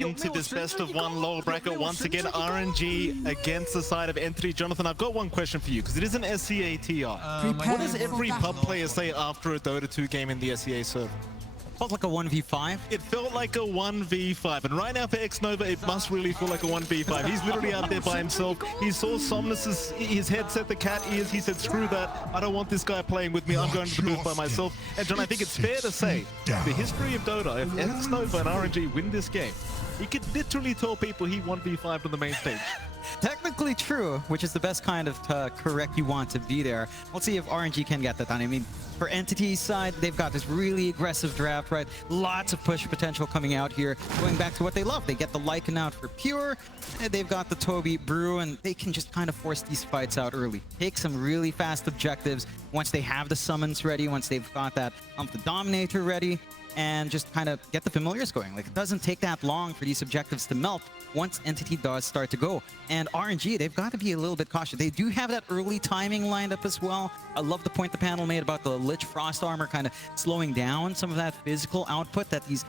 into this best of one lower bracket once again. RNG against the side of Entity. Jonathan, I've got one question for you because it is an SCA TI. What does every pub player say after a Dota 2 game in the SCA server? Felt like a 1v5. It felt like a 1v5, and right now for Xnova, it must really feel like a 1v5. He's literally out there by himself. He saw Somnus's his headset, the cat ears. He said, "Screw that! I don't want this guy playing with me. I'm going to the booth by myself." And John, I think it's fair to say, the history of Dota, if Xnova and RNG win this game, he could literally tell people he 1v5 on the main stage. Technically true, which is the best kind of correct you want to be there. We'll see if RNG can get that done. I mean, for Entity's side, they've got this really aggressive draft, right? Lots of push potential coming out here. Going back to what they love. They get the Lycan out for Pure, and they've got the Toby Brew, and they can just kind of force these fights out early. Take some really fast objectives once they have the summons ready, once they've got that the Dominator ready, and just kind of get the familiars going. Like, it doesn't take that long for these objectives to melt once Entity does start to go. And RNG, they've got to be a little bit cautious. They do have that early timing lined up as well. I love the point the panel made about the Lich Frost Armor kind of slowing down some of that physical output that these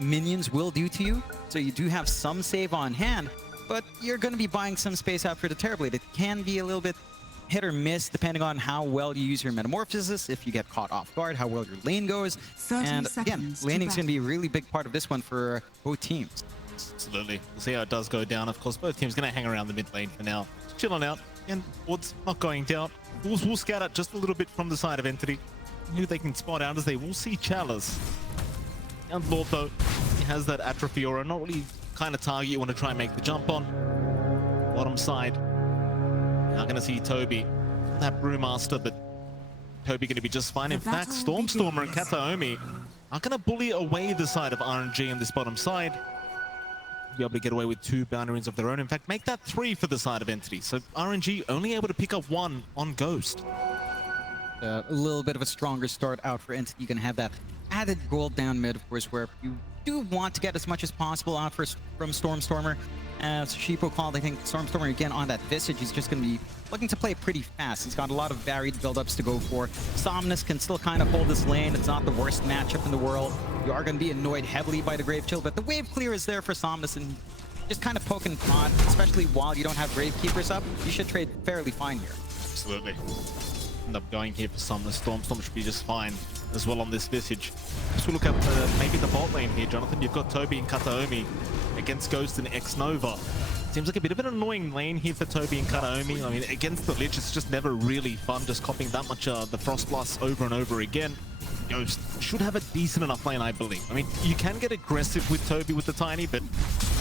minions will do to you. So you do have some save on hand, but you're going to be buying some space out for the Terrorblade. It can be a little bit hit or miss depending on how well you use your Metamorphosis, if you get caught off guard, how well your lane goes. And again, laning's going to be a really big part of this one for both teams. Absolutely. We'll see how it does go down. Of course, both teams going to hang around the mid lane for now. Chilling out. And what's not going down. Wolves will scout out just a little bit from the side of Entity. Who they can spot out as they will see Chalice. And Lord, though, he has that Atrophy Aura. Not really kind of target you want to try and make the jump on. Bottom side. Now going to see Toby, that Brewmaster, but Toby going to be just fine. In fact, Stormstormer and Kataomi are going to bully away the side of RNG on this bottom side. Be able to get away with 2 boundaries of their own. In fact, make that 3 for the side of Entity. So RNG only able to pick up 1 on Ghost. A little bit of a stronger start out for Entity. You can have that added gold down mid, of course, where you do want to get as much as possible out from Stormstormer. As Sheepo called, I think Stormstormer again on that Visage, he's just going to be looking to play pretty fast. He's got a lot of varied buildups to go for. Somnus can still kind of hold this lane. It's not the worst matchup in the world. You are going to be annoyed heavily by the Grave Chill, but the wave clear is there for Somnus, and just kind of poke and prod, especially while you don't have Grave Keepers up. You should trade fairly fine here. Absolutely. End up going here for Somnus. Stormstorm should be just fine as well on this Visage. Just look at maybe the bot lane here, Jonathan. You've got Toby and Kataomi against Ghost and Xnova. Seems like a bit of an annoying lane here for Toby and Kataomi. I mean, against the Lich, it's just never really fun just copying that much the Frost Blast over and over again. Ghost should have a decent enough lane, I believe. I mean, you can get aggressive with Toby with the Tiny, but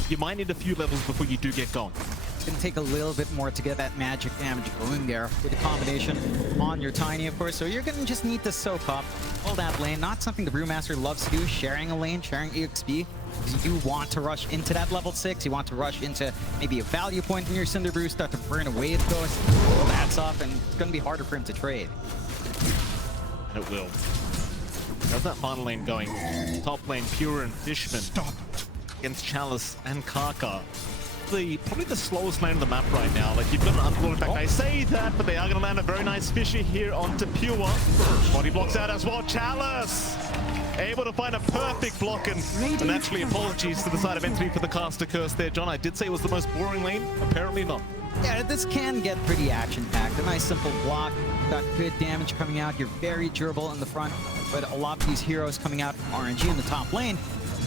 you might need a few levels before you do get going. It's going to take a little bit more to get that magic damage going there with the combination on your Tiny, of course. So you're going to just need to soak up, hold that lane. Not something the Brewmaster loves to do, sharing a lane, sharing EXP. Because you do want to rush into that level 6. You want to rush into maybe a value point in your Cinder Brew, start to burn away the Ghost. Well, that's up, and it's going to be harder for him to trade. It will. How's that final lane going? Top lane, Pure and Fishman against Chalice and Kaka. Probably the slowest lane on the map right now. Like, you've got an Underlord. In fact, I say that, but they are going to land a very nice Fisher here onto Pure. Body blocks out as well. Chalice able to find a perfect block, and actually apologies to the side of Entity for the caster curse there. John, I did say it was the most boring lane. Apparently not. Yeah, this can get pretty action-packed. A nice simple block. Got good damage coming out. You're very durable in the front, but a lot of these heroes coming out from RNG in the top lane.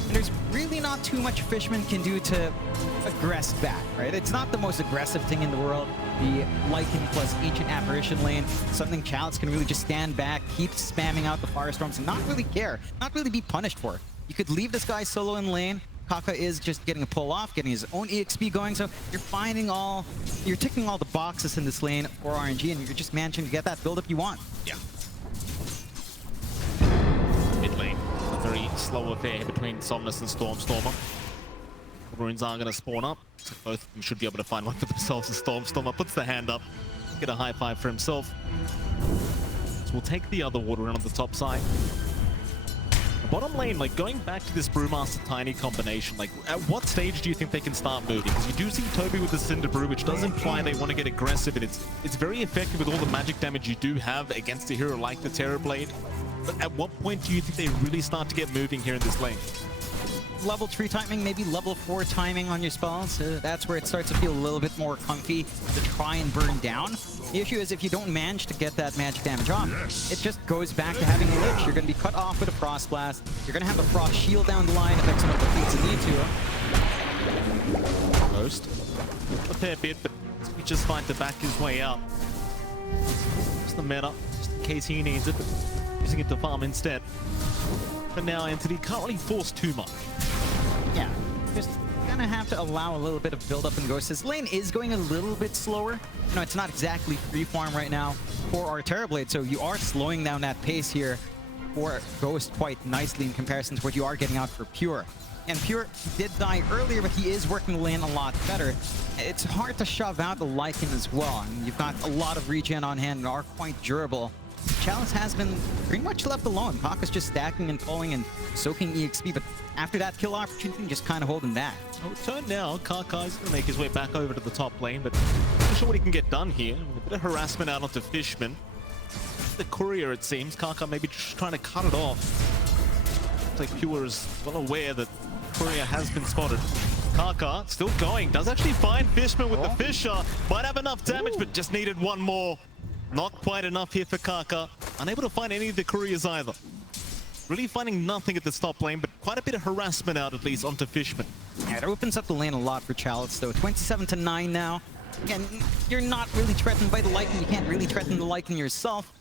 And there's really not too much Fishman can do to aggress back, right? It's not the most aggressive thing in the world. The Lycan plus Ancient Apparition lane, something Chalice can really just stand back, keep spamming out the Firestorms, and not really care, not really be punished for. You could leave this guy solo in lane. Kaka is just getting a pull off, getting his own EXP going, so you're ticking all the boxes in this lane for RNG, and you're just managing to get that build-up you want. Yeah. Mid lane, a very slow affair between Somnus and Stormstormer. Runes are going to spawn up, so both of them should be able to find one for themselves. As Stormstormer puts the hand up, get a high five for himself. So we'll take the other water in on the top side. Bottom lane, like, going back to this Brewmaster Tiny combination, like, at what stage do you think they can start moving? Because you do see Toby with the Cinder Brew, which does imply they want to get aggressive, and it's very effective with all the magic damage you do have against a hero like the Terrorblade. But at what point do you think they really start to get moving here in this lane? level 3 timing, maybe level 4 timing on your spells. That's where it starts to feel a little bit more comfy to try and burn down. The issue is if you don't manage to get that magic damage off, it just goes back to having a Lich. You're going to be cut off with a Frost Blast. You're going to have a Frost Shield down the line if some of the fleets need to. Ghost. A fair bit, but he just find to back his way out. Just the meta, just in case he needs it, but using it to farm instead. But now Entity can't really force too much. Yeah, just gonna have to allow a little bit of build up in Ghost. His lane is going a little bit slower. You know, it's not exactly free farm right now for our Terrorblade, so you are slowing down that pace here for Ghost quite nicely in comparison to what you are getting out for Pure. And Pure did die earlier, but he is working the lane a lot better. It's hard to shove out the Lycan as well. And you've got a lot of regen on hand and are quite durable. Chalice has been pretty much left alone. Kaka's just stacking and pulling and soaking EXP, but after that kill opportunity, just kind of holding back. Oh, turn now. Kaka is going to make his way back over to the top lane, but I'm not sure what he can get done here. A bit of harassment out onto Fishman. The courier, it seems. Kaka maybe just trying to cut it off. Looks like Pure is well aware that courier has been spotted. Kaka still going. Does actually find Fishman with the Fisher. Might have enough damage, but just needed one more. Not quite enough here for Kaka. Unable to find any of the couriers either. Really finding nothing at this top lane, but quite a bit of harassment out at least onto Fishman. Yeah, it opens up the lane a lot for Chalice, though. 27-9 now. Again, you're not really threatened by the Lycan. You can't really threaten the Lycan yourself.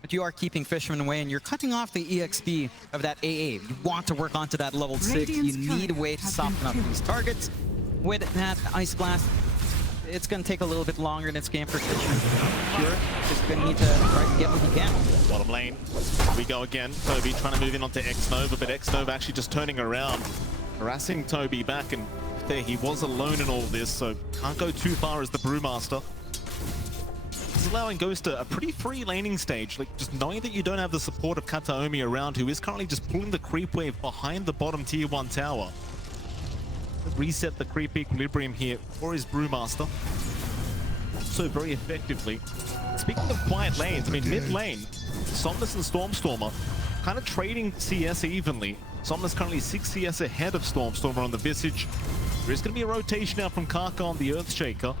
But you are keeping Fishman away, and you're cutting off the EXP of that AA. You want to work onto that level 6. You need a way to soften up these targets. With that Ice Blast, it's going to take a little bit longer in this game for Fishman. Pure just going to need to try to get what he can. Bottom lane, here we go again. Toby trying to move in onto X-Nova, but X-Nova actually just turning around, harassing Toby back, and there he was alone in all this, so can't go too far as the Brewmaster. This is allowing Ghost a pretty free laning stage, like just knowing that you don't have the support of Kataomi around, who is currently just pulling the creep wave behind the bottom tier 1 tower. Reset the creep equilibrium here for his Brewmaster. So very effectively. Speaking of quiet lanes, I mean mid lane, Somnus and Stormstormer kind of trading CS evenly. Somnus currently 6 CS ahead of Stormstormer on the Visage. There is going to be a rotation out from Kaka on the Earthshaker.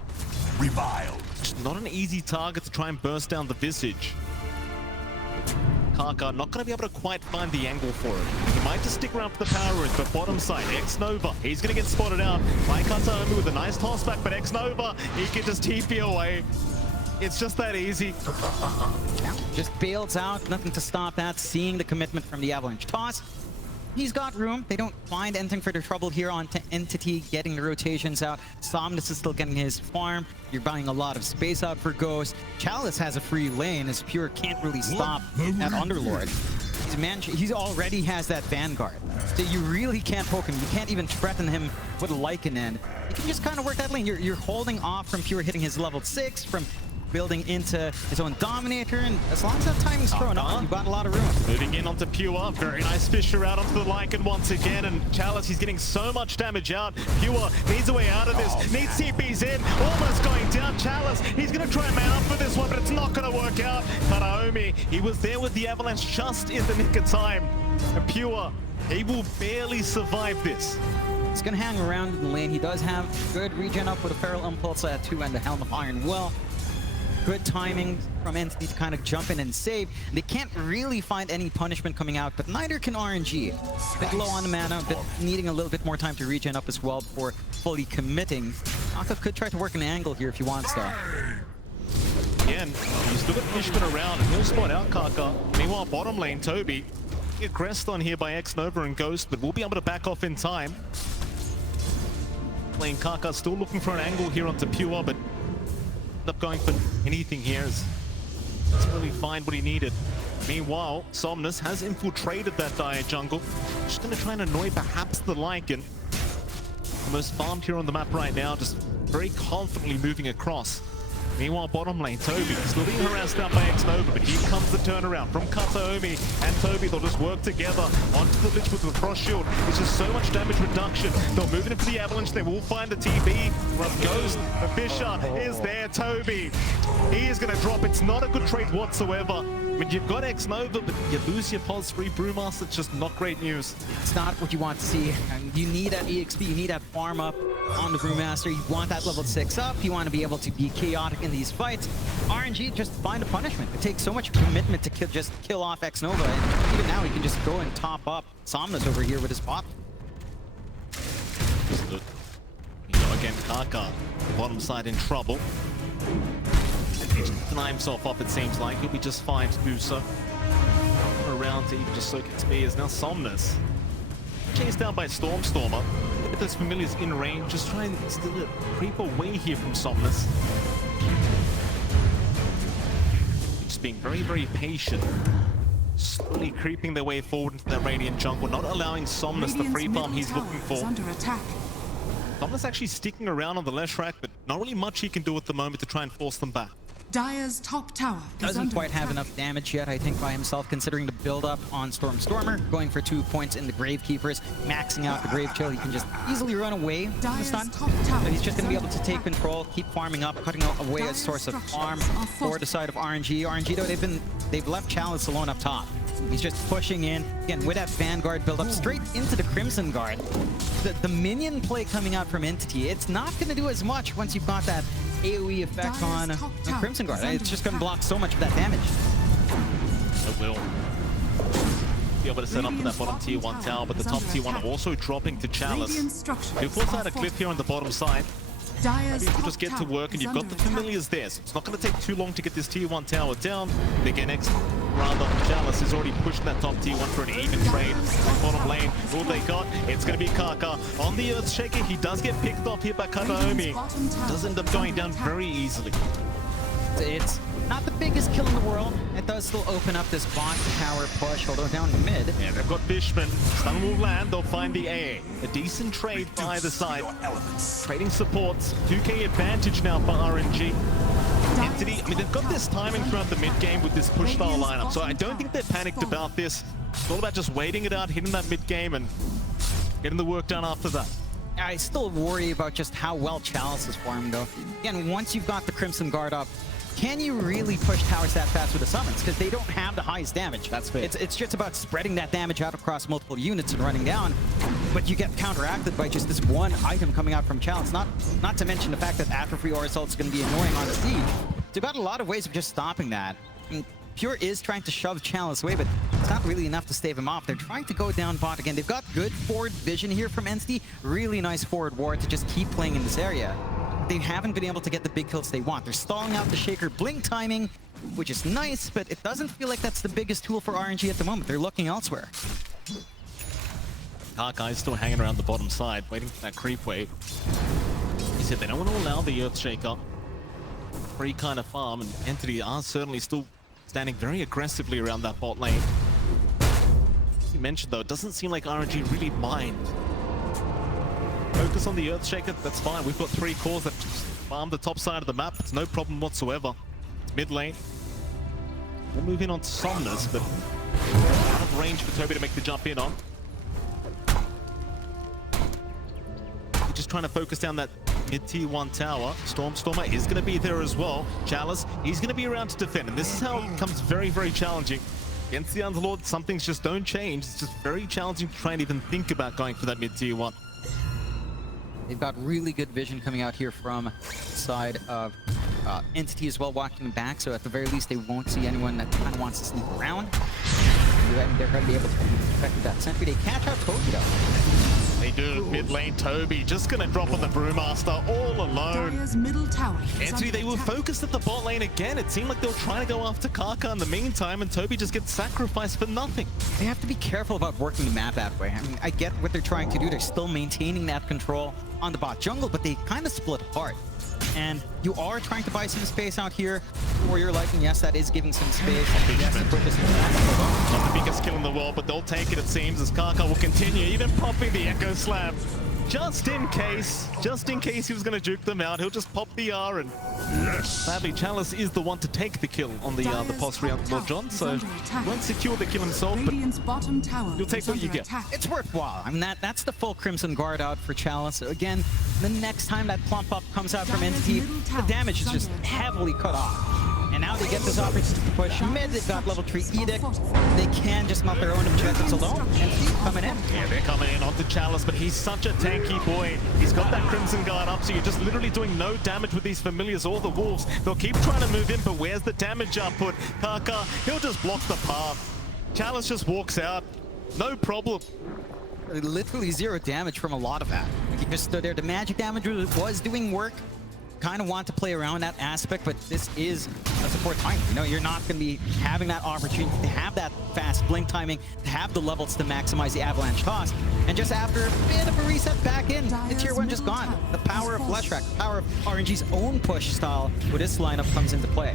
Reviled. Just not an easy target to try and burst down the Visage. Kaka not going to be able to quite find the angle for it. He might just stick around for the power runes, but bottom side, X-Nova, he's going to get spotted out by Kataomi with a nice tossback, but X-Nova, he can just TP away. It's just that easy. Just bails out, nothing to stop that, seeing the commitment from the Avalanche toss. He's got room. They don't find anything for their trouble here on Entity, getting the rotations out. Somnus is still getting his farm. You're buying a lot of space out for Ghost. Chalice has a free lane, as Pure can't really stop that Underlord. He already has that Vanguard. So you really can't poke him. You can't even threaten him with a Lycan end. You can just kind of work that lane. You're holding off from Pure hitting his level 6, from building into his own Dominator, and as long as that timing's thrown up, you've got a lot of room. Moving in onto Pure, very nice Fisher out onto the Lycan once again, and Chalice, he's getting so much damage out. Pure needs a way out of this, needs CPs in, almost going down. Chalice, he's going to try and man up for this one, but it's not going to work out. Kataomi, he was there with the Avalanche just in the nick of time. And Pure, he will barely survive this. He's going to hang around in the lane. He does have good regen up with a Feral Impulse at 2 and the Helm of Iron Will. Good timing from Entity to kind of jump in and save. They can't really find any punishment coming out, but neither can RNG. A bit low on the mana, but needing a little bit more time to regen up as well before fully committing. Kaka could try to work an angle here if he wants, though. Again, he's still got Fishman around, and he'll spot out Kaka. Meanwhile, bottom lane, Toby, aggressed on here by X-Nova and Ghost, but we'll be able to back off in time. Lane Kaka still looking for an angle here onto Pure, but up going for anything here as doesn't really find what he needed. Meanwhile, Somnus has infiltrated that dire jungle. Just going to try and annoy perhaps the Lycan. The most farmed here on the map right now, just very confidently moving across. Meanwhile, bottom lane, Toby still being harassed out by X-Nova, but here comes the turnaround from Kataomi and Toby. They'll just work together onto the Lich with the Frost Shield. It's just so much damage reduction. They'll move it in for the Avalanche. They will find the TP from Ghost. The Fisher is there. Toby, he is going to drop. It's not a good trade whatsoever. I mean, you've got X-Nova, but you lose your Pos 3 Brewmaster. It's just not great news. It's not what you want to see. You need that EXP, you need that farm up on the Brewmaster. You want that level 6 up. You want to be able to be chaotic in these fights. RNG, just find a punishment. It takes so much commitment to just kill off X-Nova. And even now, he can just go and top up Somnus over here with his bot. Again, Kaka, bottom side in trouble. He's deny himself off, it seems like. He'll be just fine to do so. Around to even just soak its spears. Now Somnus. Chased down by Stormstormer. Get those familiars in range. Just try and still creep away here from Somnus. Just being very, very patient. Slowly creeping their way forward into that Radiant jungle, not allowing Somnus the free farm he's looking for. Under attack. Somnus actually sticking around on the left track, but not really much he can do at the moment to try and force them back. Dire's top tower Doesn't quite have enough damage yet, I think, by himself, considering the build-up on Stormer. Going for 2 points in the Gravekeepers, maxing out the Grave Chill. He can just easily run away this time. So he's just going to be able to take control, keep farming up, cutting away a source of farm for the side of RNG. RNG, though, they've left Chalice alone up top. He's just pushing in, again, with that Vanguard build-up straight into the Crimson Guard. The minion play coming out from Entity, it's not going to do as much once you've got that AoE effect on Crimson Guard. It's just going to block so much of that damage. It will be able to set up for that bottom tier 1 tower, but the top tier 1 also dropping to Chalice. Who pulls out a cliff here on the bottom side. Maybe you can just get to work, and you've got the familiars there, so it's not going to take too long to get this tier 1 tower down. Again, Chalice is already pushing that top tier 1 for an even trade. Bottom lane, all they got, it's going to be Kaka. On the Earthshaker, he does get picked off here by Kataomi. Does end up going down very easily. It's not the biggest kill in the world. It does still open up this bot tower push, although down mid. Yeah, they've got Fishman. Stun will land, they'll find the A. A decent trade for either side. Trading supports. 2k advantage now for RNG. Entity, I mean, they've got this timing throughout the mid-game with this push-style lineup, so I don't think they're panicked about this. It's all about just waiting it out, hitting that mid-game, and getting the work done after that. I still worry about just how well Chalice is farmed, though. Again, once you've got the Crimson Guard up, can you really push towers that fast with the summons? Because they don't have the highest damage. That's fair. It's just about spreading that damage out across multiple units and running down. But you get counteracted by just this one item coming out from Chalice. Not to mention the fact that Atrophy or Assault is going to be annoying on siege. So you've got a lot of ways of just stopping that. I mean, Pure is trying to shove Chalice away, but it's not really enough to stave him off. They're trying to go down bot again. They've got good forward vision here from Entity. Really nice forward ward to just keep playing in this area. They haven't been able to get the big kills they want. They're stalling out the Shaker blink timing, which is nice, but it doesn't feel like that's the biggest tool for RNG at the moment. They're looking elsewhere. Kaka is still hanging around the bottom side, waiting for that creep wave. He said they don't want to allow the Earthshaker. Free kind of farm, and Entity are certainly still standing very aggressively around that bot lane. As you mentioned, though, it doesn't seem like RNG really mind. Focus on the Earthshaker, that's fine. We've got 3 cores that just farm the top side of the map. It's no problem whatsoever. It's mid lane. We'll move in on Somnus, but out of range for Toby to make the jump in on. We're just trying to focus down that mid-tier 1 tower. Stormer is going to be there as well. Chalice, he's going to be around to defend, and this is how it becomes very, very challenging. Against the Underlord, some things just don't change. It's just very challenging to try and even think about going for that mid-tier 1. They've got really good vision coming out here from the side of Entity as well, walking back, so at the very least they won't see anyone that kind of wants to sneak around. They're going to be able to affect that sentry. They catch out Toby, though. They do. Mid lane, Toby just going to drop on the Brewmaster all alone. Middle tower Entity, they were focused at the bot lane again. It seemed like they were trying to go after Kaka in the meantime, and Toby just gets sacrificed for nothing. They have to be careful about working the map that way. I mean, I get what they're trying to do. They're still maintaining that control on the bot jungle, but they kind of split apart. And you are trying to buy some space out here for your liking. Yes, that is giving some space. Yes, to put this not the biggest kill in the world, but they'll take it, it seems, as Kaka will continue, even popping the Echo Slam. Just in case he was going to juke them out, he'll just pop the R, and sadly Chalice is the one to take the kill on the Pos 3 on Lord John, so won't secure the kill himself, but you'll take what you get. It's worthwhile. I mean, that's the full Crimson Guard out for Chalice. So again, the next time that plump up comes out from Entity, the damage is just heavily cut off. And now they get this opportunity to push mid. They've got level 3 Edict. They can just mount their own objectives alone. And see, coming in. Yeah, they're coming in onto Chalice, but he's such a tanky boy. He's got that Crimson Guard up, so you're just literally doing no damage with these familiars or the wolves. They'll keep trying to move in, but where's the damage output? Kaka, he'll just block the path. Chalice just walks out. No problem. Literally 0 damage from a lot of that. Like, he just stood there. The magic damage was doing work. Kind of want to play around that aspect, but this is a support time. You know, you're not going to be having that opportunity to have that fast blink timing, to have the levels to maximize the avalanche cost. And just after a bit of a reset back in, the tier 1 just gone. The power of Fleshrack, the power of RNG's own push style with this lineup comes into play.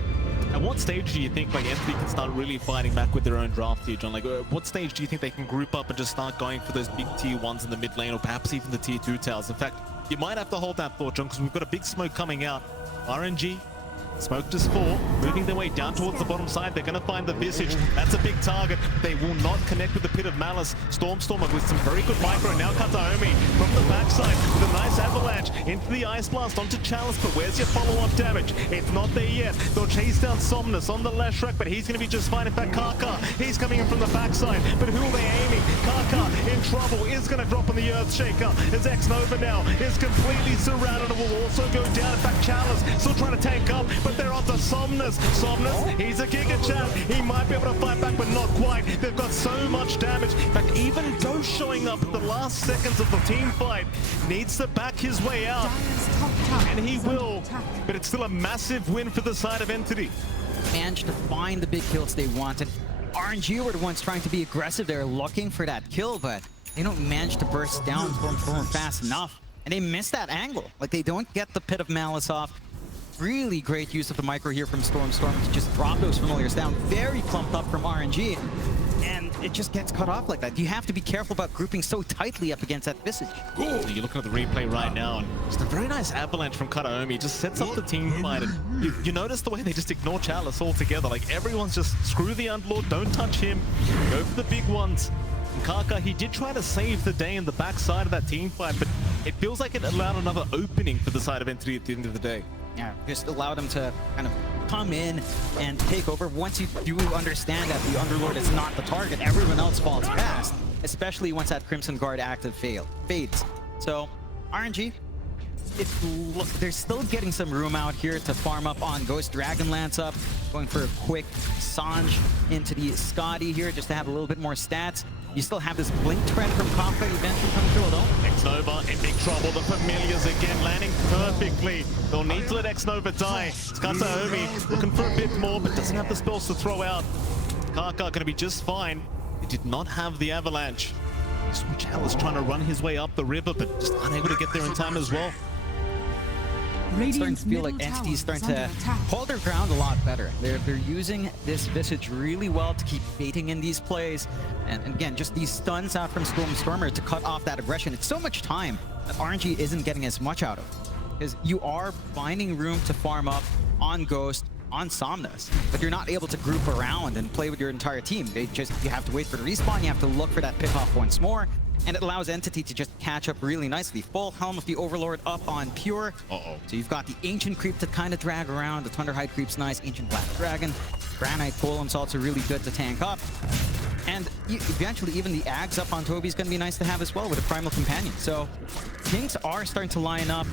At what stage do you think like Entity can start really fighting back with their own draft here, John? Like, what stage do you think they can group up and just start going for those big tier 1s in the mid lane, or perhaps even the tier 2 towers? In fact, you might have to hold that thought, John, because we've got a big smoke coming out. RNG, smoke just 4, moving their way down towards the bottom side. They're going to find the Visage. That's a big target. They will not connect with the Pit of Malice. Stormstormer with some very good micro. Now Kataomi from the backside with a nice avalanche into the Ice Blast onto Chalice. But where's your follow-up damage? It's not there yet. They'll chase down Somnus on the Leshrac, but he's going to be just fine. In fact, Kaka, he's coming in from the backside. But who are they aiming? Kaka in trouble, is going to drop on the Earthshaker as X-Nova now is completely surrounded and will also go down. In fact, Chalice still trying to tank up, but they're on the Somnus. Somnus, he's a Giga Chat. He might be able to fight back, but not quite. They've got so much damage. In fact, even Ghost showing up at the last seconds of the team fight needs to back his way out. And he will, but it's still a massive win for the side of Entity. Managed to find the big kills they wanted. RNG were the ones trying to be aggressive. They're looking for that kill, but they don't manage to burst down Stormstormer fast enough. And they miss that angle. Like, they don't get the Pit of Malice off. Really great use of the micro here from Stormstorm to just drop those familiars down. Very clumped up from RNG. And it just gets cut off like that. You have to be careful about grouping so tightly up against that Visage. So you're looking at the replay right now, and just a very nice avalanche from Kataomi. Just sets up the team fight. And you notice the way they just ignore Chalice altogether. Like, everyone's just, screw the Underlord, don't touch him. Go for the big ones. And Kaka, he did try to save the day in the backside of that team fight, but it feels like it allowed another opening for the side of Entity at the end of the day. Yeah, just allow them to kind of come in and take over. Once you do understand that the Underlord is not the target, everyone else falls fast, especially once that Crimson Guard active fades. So, RNG, they're still getting some room out here to farm up on Ghost. Dragonlance up, going for a quick Sange into the Scotty here just to have a little bit more stats. You still have this blink trend from Kafka eventually coming through, though. X-Nova in big trouble. The Familiars again landing perfectly. They'll need to let X-Nova die. It's Kataomi looking for a bit more, but doesn't have the spells to throw out. Kaka going to be just fine. They did not have the avalanche. Chalice trying to run his way up the river, but just unable to get there in time as well. It's starting to feel like Entity's starting to hold their ground a lot better. They're using this Visage really well to keep baiting in these plays. And again, just these stuns out from Stormstormer to cut off that aggression. It's so much time that RNG isn't getting as much out of. Because you are finding room to farm up on Ghost, on Somnus, but you're not able to group around and play with your entire team. You have to wait for the respawn, you have to look for that pickoff once more. And it allows Entity to just catch up really nicely. Full Helm of the Overlord up on Pure. So you've got the Ancient Creep to kind of drag around. The Thunderhide Creep's nice. Ancient Black Dragon. Granite Golem's also really good to tank up. And eventually even the Ags up on Toby's going to be nice to have as well with a Primal Companion. So things are starting to line up.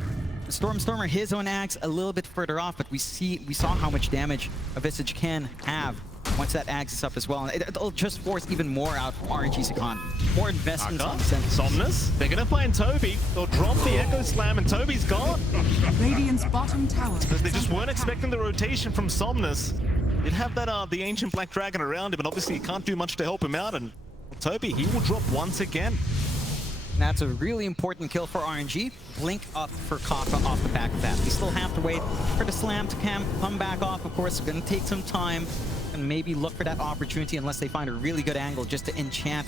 Stormstormer, his own Ags a little bit further off, but we saw how much damage a Visage can have once that Ags is up as well. And it'll just force even more out from RNG's economy. More investments on the center. Somnus, they're going to find Toby. They'll drop the Echo Slam and Toby's gone. Radiant's bottom tower. Because they just weren't expecting the rotation from Somnus. Did have that the Ancient Black Dragon around him, and obviously he can't do much to help him out. And Toby, he will drop once again. And that's a really important kill for RNG. Blink up for Kaka off the back of that. We still have to wait for the slam to come back off. Of course, it's going to take some time. And maybe look for that opportunity unless they find a really good angle just to enchant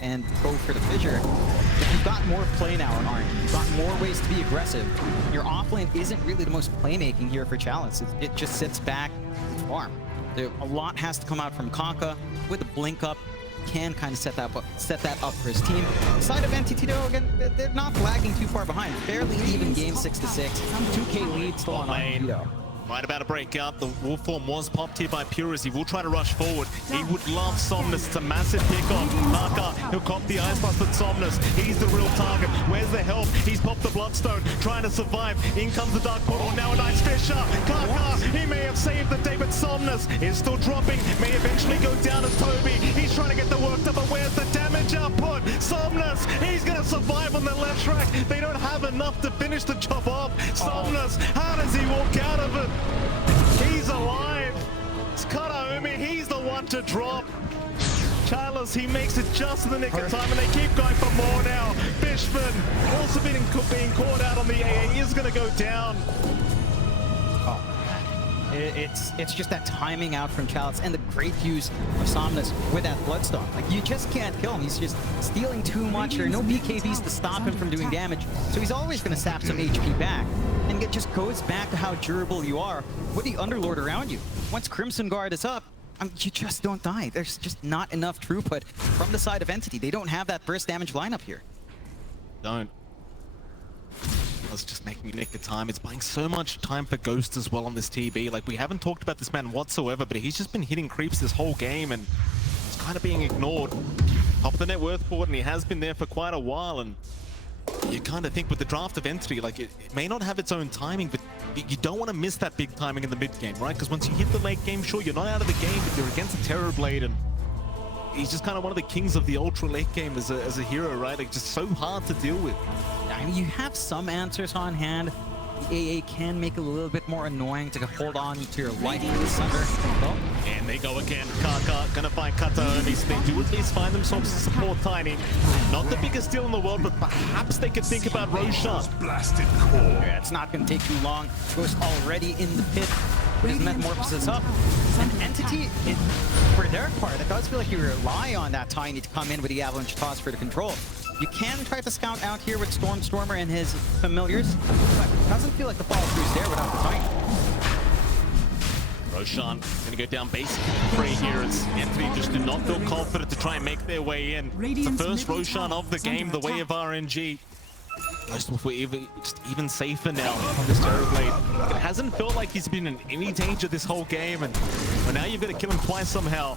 and go for the fissure. But you've got more play now on RNG. You've got more ways to be aggressive. Your offlane isn't really the most playmaking here for Chalice. It just sits back and farm. A lot has to come out from Kaka with a blink up. Can kind of set that up for his team. The side of Entity though, again, they're not lagging too far behind. Fairly even game 6-6. 2K lead still on RNG though. Right about to break out. The wolf form was popped here by Purus. He will try to rush forward. He would love Somnus. It's a massive pickoff. Naka, he'll cop the Ice Blast, but Somnus, he's the real target. Where's the help? He's popped the Bloodstone, trying to survive. In comes the Dark Portal. Now a nice Fisher. Kaka, he may have saved the day, but Somnus is still dropping. May eventually go down as Toby. He's trying to get the work done, but where's the damage output? Somnus, he's going to survive on the left track. They don't have enough to finish the job off. Somnus, how does he walk out of it? He's alive. It's Kataomi. He's the one to drop. Chalice, he makes it just in the nick of time, and they keep going for more now. Fishman, also being caught out on the AA, he is going to go down. It's just that timing out from Chalice and the great use of Somnus with that Bloodstone. Like, you just can't kill him. He's just stealing too much. There are no BKBs to stop him from doing damage. So he's always going to sap some HP back. And it just goes back to how durable you are with the Underlord around you. Once Crimson Guard is up, you just don't die. There's just not enough throughput from the side of Entity. They don't have that burst damage lineup here. Don't. I was just making a nick of time. It's buying so much time for Ghost as well on this TB. Like, we haven't talked about this man whatsoever, but he's just been hitting creeps this whole game, and it's kind of being ignored. Top of the net worth board, and he has been there for quite a while, and you kind of think with the draft of Entity, like, it may not have its own timing, but you don't want to miss that big timing in the mid game, right? Because once you hit the late game, sure, you're not out of the game, but you're against a Terrorblade, and he's just kind of one of the kings of the ultra late game as a hero, right? Like, just so hard to deal with. I mean, you have some answers on hand. The AA can make it a little bit more annoying to hold on to your life in the center. Oh. And they go again. Kaka gonna find Kataomi. So they do at least find themselves to support Tiny. Not the biggest deal in the world, but perhaps they could think about Roshan. Blasted core. Yeah, it's not going to take too long. Ghost already in the pit. His metamorphosis up. And Entity, for their part, it does feel like you rely on that Tiny to come in with the Avalanche Toss for the control. You can try to scout out here with Stormer and his familiars, but it doesn't feel like the follow-through's there without the Tiny. Roshan gonna go down basic free here as Entity just do not feel confident to try and make their way in. It's the first Roshan of the game, the way of RNG. Ghost will even safer now on this Terrorblade. It hasn't felt like he's been in any danger this whole game, and well, now you've got to kill him twice somehow.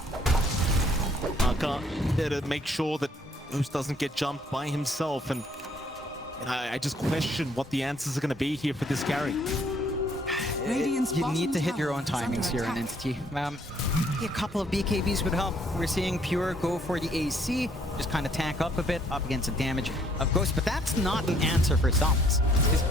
There to make sure that Ghost doesn't get jumped by himself, and I just question what the answers are going to be here for this carry. You need to hit your own timings here in Entity. A couple of BKBs would help. We're seeing Pure go for the AC, just kind of tank up a bit, up against the damage of Ghost, but that's not an answer for Somnus.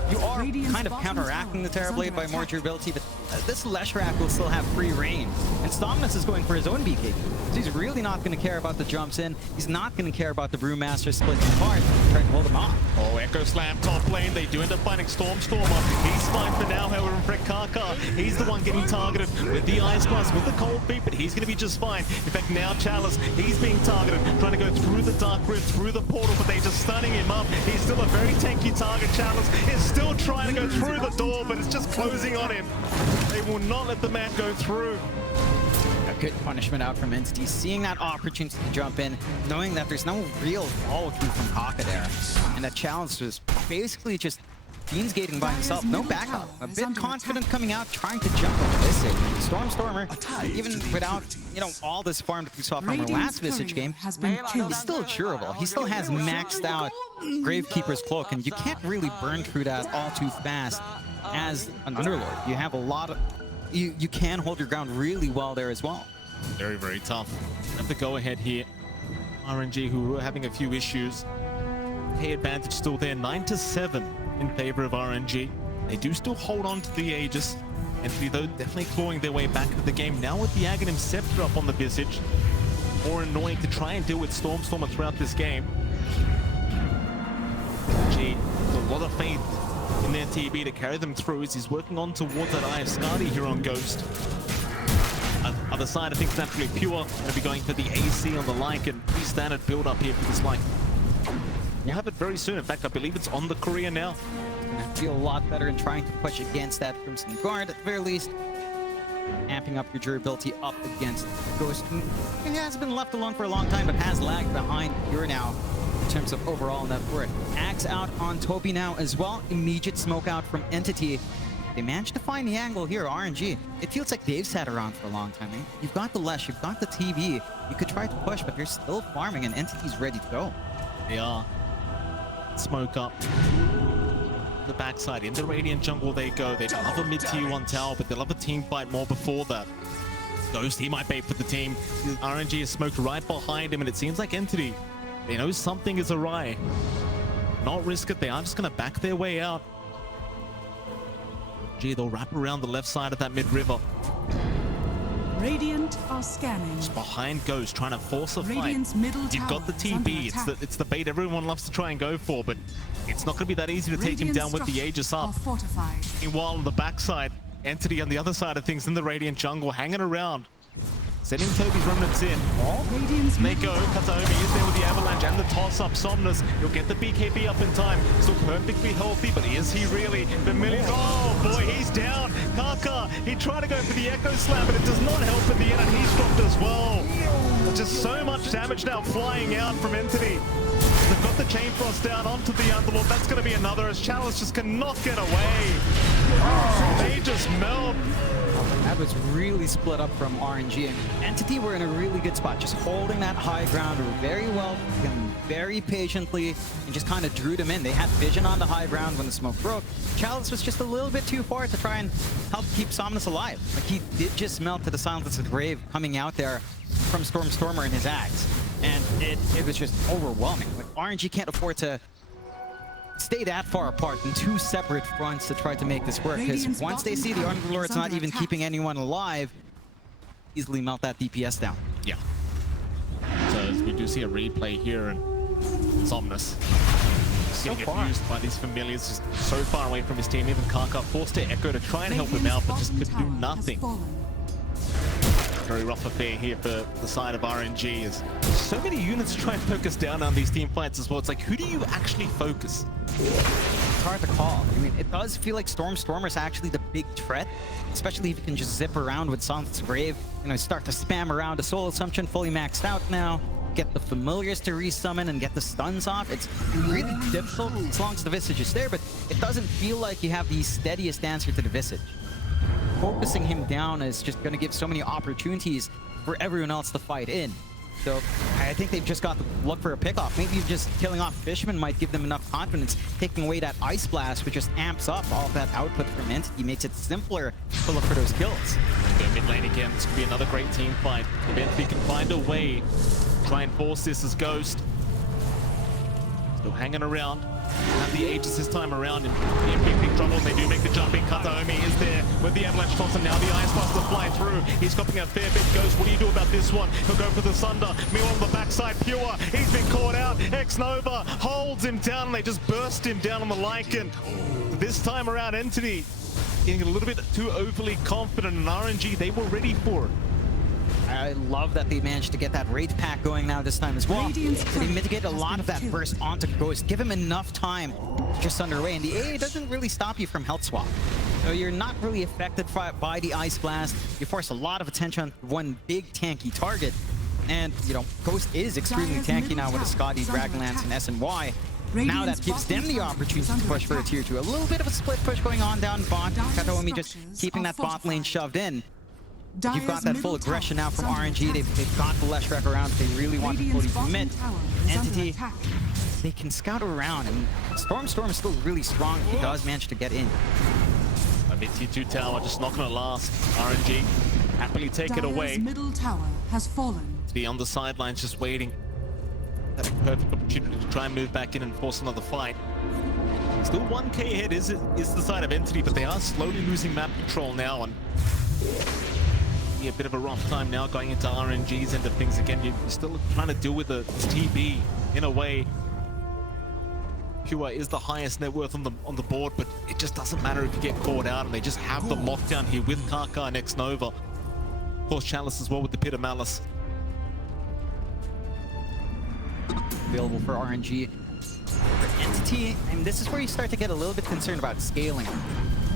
You are kind of counteracting the Terrorblade by more durability, but this Leshrac will still have free reign, and Somnus is going for his own BKB. So he's really not going to care about the jumps in. He's not going to care about the Brewmaster splitting apart, trying to hold him off. Oh, Echo Slam top lane. They do end up finding Stormer. He's fine for now, however, Frick Kaka, he's the one getting targeted with the Ice Blast, with the Cold Feet, but he's going to be just fine. In fact, now Chalice, he's being targeted, trying to go through the Dark Rift, through the portal, but they're just stunning him up. He's still a very tanky target. Chalice is still trying to go through the door, but it's just closing on him. They will not let the man go through. A good punishment out from Entity, seeing that opportunity to jump in, knowing that there's no real follow-through from Kaka there. And that challenge was basically just Beans gating by himself, no backup. A bit confident coming out, trying to jump into Visage. Stormer, even without, all this farm that we saw from our last Visage game, he's still durable. He still has maxed out Gravekeeper's Cloak, and you can't really burn through that all too fast as an Underlord. You have a lot of... You can hold your ground really well there as well. Very, very tough. Have the go-ahead here. RNG, who are having a few issues. Pay advantage still there, 9-7 in favor of RNG. They do still hold on to the Aegis. Entity, though, definitely clawing their way back into the game. Now with the Aghanim Scepter up on the Visage. More annoying to try and deal with Stormer throughout this game. RNG, a lot of faith in their TB to carry them through as he's working on towards that Eye of Skadi here on Ghost. Other side, I think naturally Pure going to be going for the AC on the like, and pretty standard build up here for this like. We'll have it very soon. In fact, I believe it's on the courier now. I feel a lot better in trying to push against that Crimson Guard, at the very least. Amping up your durability up against Ghost. He has been left alone for a long time, but has lagged behind Pure now in terms of overall net worth. Axe out on Toby now as well. Immediate smoke out from Entity. They managed to find the angle here, RNG. It feels like they've sat around for a long time. Eh? You've got the Lesh, you've got the TV. You could try to push, but you're still farming and Entity's ready to go. They are. Smoke up. The backside. In the Radiant jungle they go. They love a mid-tier 1 tower, but they'll have a team fight more before that. Ghost, he might bait for the team. RNG is smoked right behind him, and it seems like Entity, they know something is awry. Not risk it. They are just going to back their way out. Gee, they'll wrap around the left side of that mid-river. Radiant are scanning. Just behind Ghost, trying to force a Radiant's fight. middle You've got the tower is under TB. It's the bait everyone loves to try and go for, but it's not going to be that easy to take him down with the Aegis up. Fortified. Meanwhile, on the backside, Entity on the other side of things in the Radiant jungle, hanging around. Sending Toby's remnants in. Radiant's And they middle go. tower Kataomi is there with the avalanche and the toss-up. Somnus, he'll get the BKB up in time. Still perfectly healthy, but is he really? Familiar. Oh boy, he's down. Kaka, he tried to go for the Echo Slam, but it does not help in the end, and he's dropped as well. Just so much damage now flying out from Entity. They've got the Chain Frost down onto the Underlord. That's going to be another, as Chalice just cannot get away. They just melt. That was really split up from RNG, and Entity were in a really good spot, just holding that high ground very well, and very patiently, and just kind of drew them in. They had vision on the high ground when the smoke broke. Chalice was just a little bit too far to try and help keep Somnus alive. Like, he did just melt to the Silence of the Grave coming out there from Stormer and his axe, and it was just overwhelming. Like, RNG can't afford to stay that far apart in two separate fronts to try to make this work, because Radiant's once they see the bottom tower Underlord's is not under even attack. keeping anyone alive, easily melt that DPS down. Yeah. So as we do see a replay here, and Somnus getting far. abused by these familiars, just so far away from his team. Even Kaka forced to Echo to try and help him out, but just could do nothing. Very rough affair here for the side of RNG, as so many units try and focus down on these team fights as well. It's like, who do you actually focus? It's hard to call. I mean, it does feel like Stormer's actually the big threat, especially if you can just zip around with Silence Grave, you know, start to spam around a Soul Assumption fully maxed out now, get the familiars to resummon and get the stuns off. It's really difficult as long as the Visage is there, but it doesn't feel like you have the steadiest answer to the Visage. Focusing him down is just going to give so many opportunities for everyone else to fight in. So I think they've just got to look for a pickoff. Maybe just killing off Fishman might give them enough confidence. Taking away that Ice Blast, which just amps up all of that output from Entity, makes it simpler to look for those kills. Go mid lane again. This could be another great team fight. If Entity can find a way, try and force this as Ghost. Still hanging around. Have the Aegis this time around, and big trouble. They do make the jumping. Kataomi is there with the avalanche toss, and now the Ice Blast to fly through. He's copying a fair bit. Ghost, what do you do about this one? He'll go for the Sunder. Meanwhile, on the backside, Pure, he's been caught out. X-Nova holds him down, and they just burst him down on the Lycan. This time around, Entity getting a little bit too overly confident, and RNG, they were ready for it. I love that they managed to get that Wraith pack going now this time as well. So they mitigate a lot of that burst onto Ghost. Give him enough time just underway. And the AA doesn't really stop you from health swap. So you're not really affected by the Ice Blast. You force a lot of attention on one big tanky target. And, you know, Ghost is extremely tanky now with a Scotty, Dragonlance, and SNY. Now that gives them the opportunity to push for a tier 2. A little bit of a split push going on down bot. Kataomi just keeping that bot lane shoved in. You've got that full aggression now from RNG. They've got the Leshrac around. They really want to fully commit. Entity, they can scout around, and Storm is still really strong. He does manage to get in. A mid-tier 2 tower just not going to last. RNG happily take it away. Middle tower has fallen. To be on the sidelines just waiting. That perfect opportunity to try and move back in and force another fight. Still 1k ahead is the side of Entity, but they are slowly losing map control now, and a bit of a rough time now going into RNG's end of things again. You're still trying to deal with the TB in a way. Pure is the highest net worth on the board, but it just doesn't matter if you get caught out, and they just have the lockdown here with Kaka and X-Nova. Of course, Chalice as well with the Pit of Malice. Available for RNG. For Entity, and this is where you start to get a little bit concerned about scaling.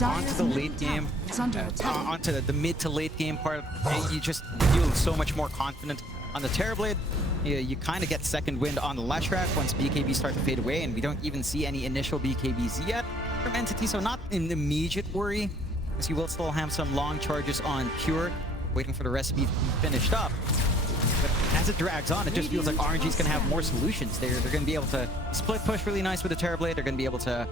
Onto the late game, onto the mid to late game part, you just feel so much more confident. On the Terrorblade, you kind of get second wind on the Leshrac once BKBs start to fade away, and we don't even see any initial BKBs yet from Entity, so not an immediate worry. Because you will still have some long charges on Pure, waiting for the recipe to be finished up. But as it drags on, it just feels like RNG is going to have more solutions. They're going to be able to split push really nice with the Terrorblade. They're going to be able to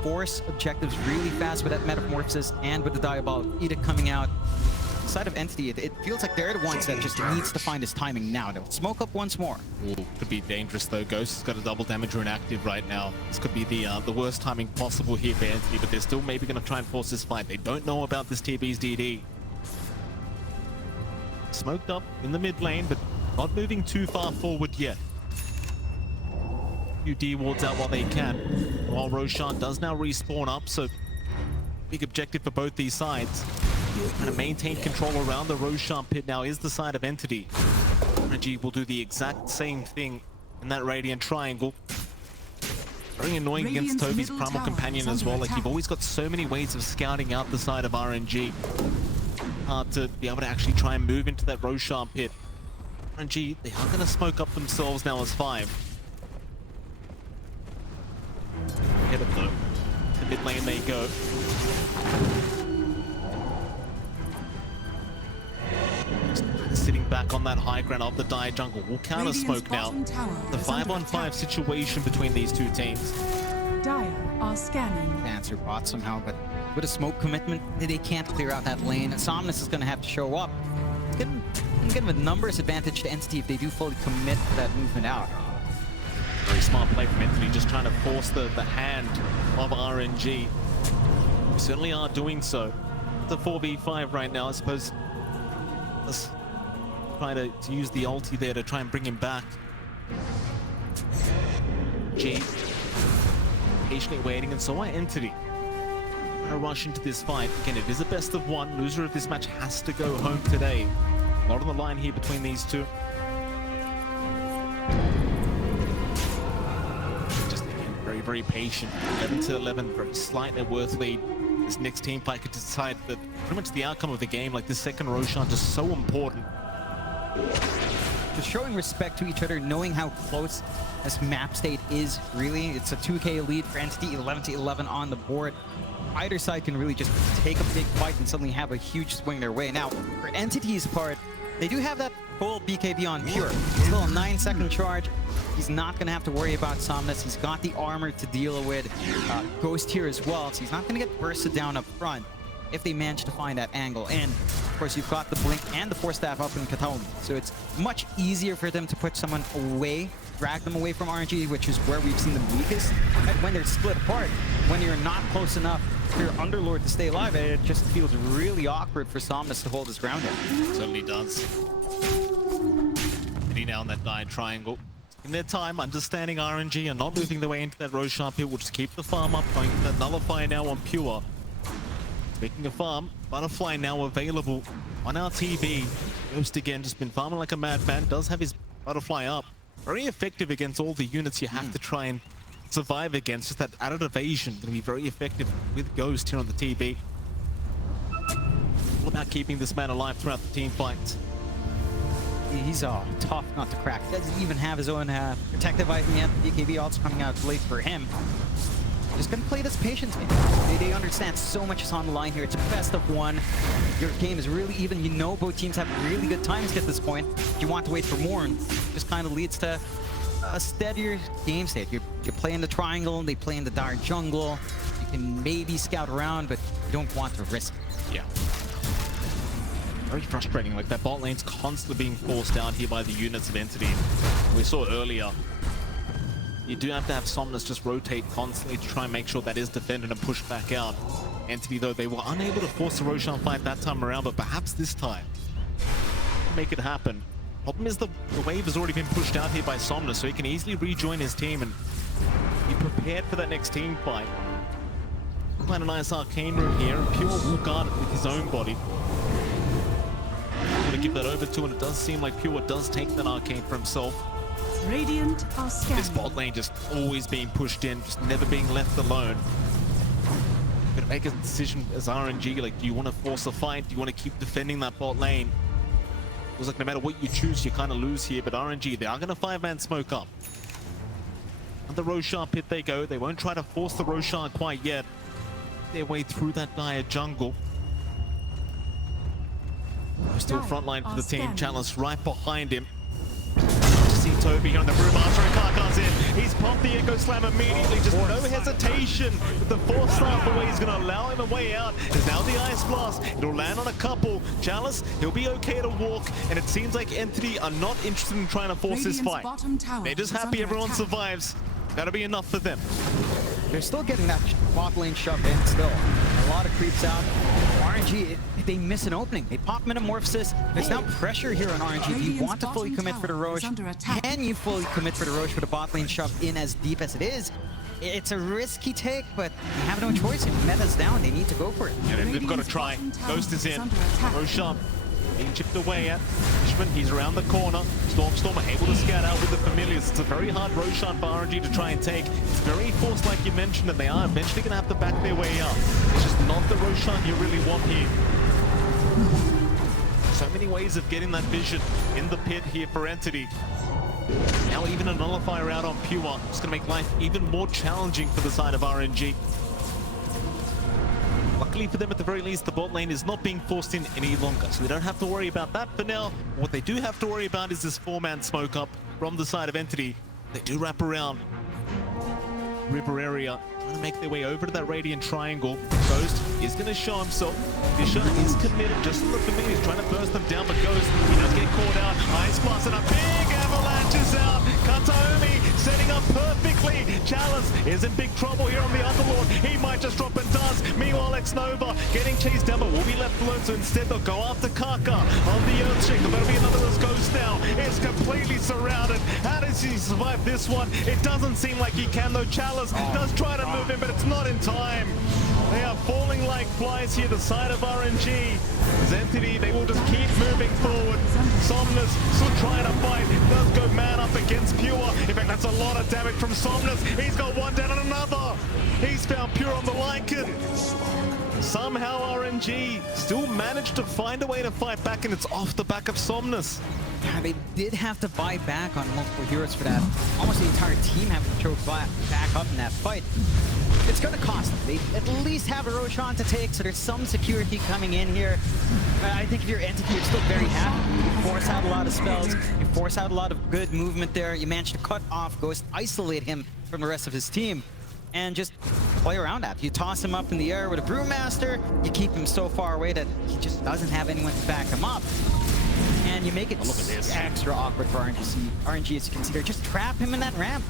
force objectives really fast with that Metamorphosis and with the Diabolic Edict coming out. The side of Entity, it feels like they're the ones that just needs to find his timing now. They'll smoke up once more. Ooh, could be dangerous though. Ghost has got a double damager inactive right now. This could be the worst timing possible here for Entity, but they're still maybe going to try and force this fight. They don't know about this TB's DD. Smoked up in the mid lane, but not moving too far forward yet. Few D wards out while they can. While Roshan does now respawn up, so big objective for both these sides. Trying to maintain control around the Roshan pit now is the side of Entity. RNG will do the exact same thing in that Radiant Triangle. Very annoying against Toby's Primal Companion as well. Like, you've always got so many ways of scouting out the side of RNG. Hard to be able to actually try and move into that Roshan pit. RNG, they are going to smoke up themselves now as 5. Ahead of them. The mid lane they go. Sitting back on that high ground of the Dire jungle. Will counter smoke now. The 5-on-5 situation between these two teams. Dire are scanning. Answer bot somehow, but with a smoke commitment, they can't clear out that lane. Somnus is going to have to show up. It's going to give them a numbers advantage to Entity if they do fully commit to that movement out. Very smart play from Entity, just trying to force the hand of RNG. We certainly are doing so. It's a 4v5 right now, I suppose. Let's try to use the ulti there to try and bring him back. G patiently waiting, and so are Entity. Trying to rush into this fight. Again, it is a best of one. Loser of this match has to go home today. Not on the line here between these two. Just again, very patient. 11-11, very slight net worth lead. This next team fight could decide that pretty much the outcome of the game. Like, this second Roshan is so important. Just showing respect to each other, knowing how close this map state is, really. It's a 2k lead for Entity, 11-11 on the board. Either side can really just take a big fight and suddenly have a huge swing their way. Now, for Entity's part, they do have that full BKB on Pure. Still a 9-second charge. He's not going to have to worry about Somnus. He's got the armor to deal with Ghost here as well, so he's not going to get bursted down up front if they manage to find that angle. And, of course, you've got the Blink and the Force Staff up in Kataomi, so it's much easier for them to put someone away, drag them away from RNG, which is where we've seen them weakest. And when they're split apart, when you're not close enough for your Underlord to stay alive, it just feels really awkward for Somnus to hold his ground there. It certainly does. Hitting down that Dire Triangle. In their time, understanding RNG and not moving their way into that Roshan pit will just keep the farm up, going for that Nullifier now on Pure. Speaking of farm, Butterfly now available on our TV. Ghost again just been farming like a madman, does have his Butterfly up. Very effective against all the units you have to try and survive against. Just that added evasion going to be very effective with Ghost here on the TV. All about keeping this man alive throughout the team fights. He's tough not to crack. Doesn't even have his own protective item yet. BKB also coming out late for him. Just gonna play this patience game. They understand so much is on the line here. It's a best of one. Your game is really even. You know both teams have really good times at this point. You want to wait for more, and just kind of leads to a steadier game state. You play in the triangle, they play in the Dire jungle. You can maybe scout around, but you don't want to risk it. Yeah. Very frustrating. Like, that bot lane's constantly being forced down here by the units of Entity. We saw it earlier. You do have to have Somnus just rotate constantly to try and make sure that is defended and pushed back out. Entity, though, they were unable to force the Roshan fight that time around, but perhaps this time make it happen. Problem is the wave has already been pushed out here by Somnus, so he can easily rejoin his team and be prepared for that next team fight. Quite a nice arcane room here, and Pure will guard it with his own body. I'm going to give that over to, and it does seem like Pure does take that arcane for himself. Radiant are scanning. This bot lane just always being pushed in, just never being left alone. Gotta make a decision as RNG, like, do you want to force a fight? Do you want to keep defending that bot lane? It was like, no matter what you choose, you kind of lose here, but RNG, they are going to 5-man smoke up. On the Roshan pit they go. They won't try to force the Roshan quite yet. Their way through that Dire jungle. Still front line for the team. Scanning. Chalice right behind him. See Toby here on the room after Karkar's in. He's popped the Echo Slam immediately. Just no hesitation. With the fourth staff away, he's going to allow him a way out. There's now the Ice Blast. It'll land on a couple. Chalice, he'll be okay to walk. And it seems like Entity are not interested in trying to force this fight. They're just happy everyone survives. Gotta be enough for them. They're still getting that bot lane shoved in still. A lot of creeps out. RNG, they miss an opening. They pop Metamorphosis. There's now pressure here on RNG. Do you want to fully commit for the Roche? Can you fully commit for the Roche for the bot lane shoved in as deep as it is? It's a risky take, but you have no choice. If meta's down, they need to go for it. Yeah, they've got to try. Ghost is in. Roshan being chipped away at. Fishman, he's around the corner. Storm able to scout out with the familiars. It's a very hard Roshan for RNG to try and take. It's very forced, like you mentioned, and they are eventually going to have to back their way up. It's just not the Roshan you really want here. So many ways of getting that vision in the pit here for Entity. Now even a nullifier out on Pure. It's going to make life even more challenging for the side of RNG. Luckily for them, at the very least, the bot lane is not being forced in any longer, so they don't have to worry about that for now. What they do have to worry about is this four-man smoke up from the side of Entity. They do wrap around river area, trying to make their way over to that Radiant Triangle. Ghost is going to show himself. Fisher is committed just on the familiar. He's trying to burst them down, but Ghost, he does get caught out. Ice Blast and a big avalanche is out. Kataomi setting up perfectly. Chalice is in big trouble here on the Underlord. He might just drop and does. Meanwhile, X-Nova getting chased down, but will be left alone. So instead, they'll go after Kaka on the Earthshake. There'll be another Ghost now. It's completely surrounded. How does he survive this one? It doesn't seem like he can, though. Chalice does try to move in, but it's not in time. They are falling like flies here, the side of RNG. As Entity, they will just keep moving forward. Somnus still trying to fight. Does go man up against Pure. In fact, that's a lot of damage from Somnus. He's got one down and another. He's found Pure on the Lycan. Somehow RNG still managed to find a way to fight back, and it's off the back of Somnus. Yeah, they did have to buy back on multiple heroes for that. Almost the entire team having to choke back up in that fight. It's going to cost them. They at least have a Roshan to take, so there's some security coming in here. I think if you're Entity, you're still very happy. You force out a lot of spells. You force out a lot of good movement there. You manage to cut off Ghost, isolate him from the rest of his team, and just play around that. You toss him up in the air with a Brewmaster. You keep him so far away that he just doesn't have anyone to back him up. And you make it extra awkward for RNG as you consider. Just trap him in that ramp.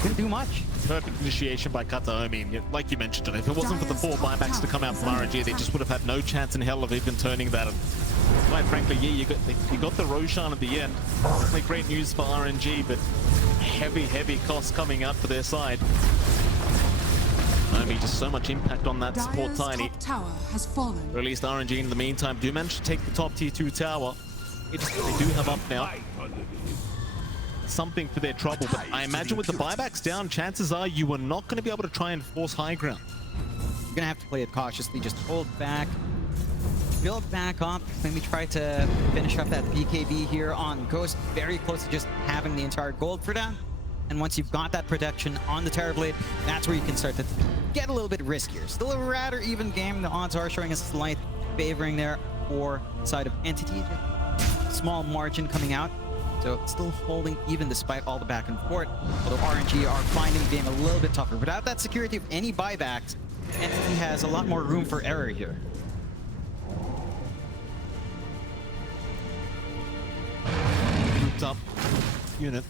Couldn't do much. Perfect initiation by Kataomi. And like you mentioned, John, if it wasn't for the 4 buybacks to come out from RNG, they just would have had no chance in hell of even turning that. And quite frankly, yeah, you got the Roshan at the end. Definitely great news for RNG, but heavy costs coming out for their side. Just so much impact on that support Tiny. Top tower has fallen. Or at least RNG in the meantime do manage to take the top tier 2 tower. They do have up now. Something for their trouble, but I imagine with the buybacks down, chances are you are not going to be able to try and force high ground. You're going to have to play it cautiously. Just hold back, build back up. Maybe try to finish up that BKB here on Ghost. Very close to just having the entire gold for that. And once you've got that protection on the Terrorblade, that's where you can start to get a little bit riskier. Still a rather even game. The odds are showing a slight favoring there for the side of Entity. Small margin coming out. So still holding even despite all the back and forth. Although RNG are finding the game a little bit tougher. Without that security of any buybacks, Entity has a lot more room for error here. Grouped up unit.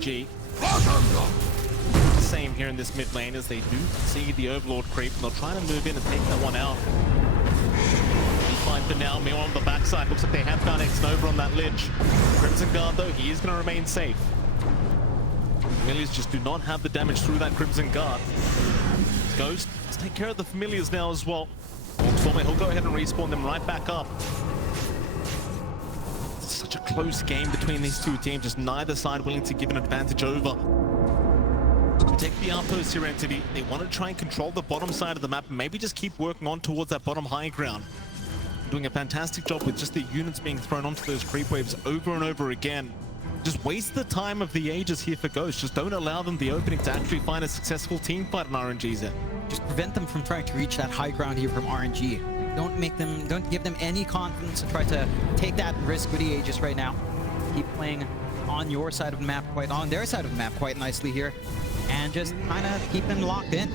G. Same here in this mid lane as they do see the Overlord creep. They'll try to move in and take that one out. Fine for now. Meanwhile on the backside, looks like they have found X-Nova on that ledge. Crimson Guard though, he is going to remain safe. Familiars just do not have the damage through that Crimson Guard. Ghost, let's take care of the Familiars now as well. He'll go ahead and respawn them right back up. It's such a close game between these two teams, just neither side willing to give an advantage over. Protect the outpost here, Entity. They want to try and control the bottom side of the map and maybe just keep working on towards that bottom high ground. Doing a fantastic job with just the units being thrown onto those creep waves over and over again. Just waste the time of the Aegis here for Ghost. Just don't allow them the opening to actually find a successful team fight in RNG's end. Just prevent them from trying to reach that high ground here from RNG. Don't give them any confidence to try to take that risk with the Aegis right now. Keep playing on your side of the map, on their side of the map quite nicely here, and just kind of keep them locked in.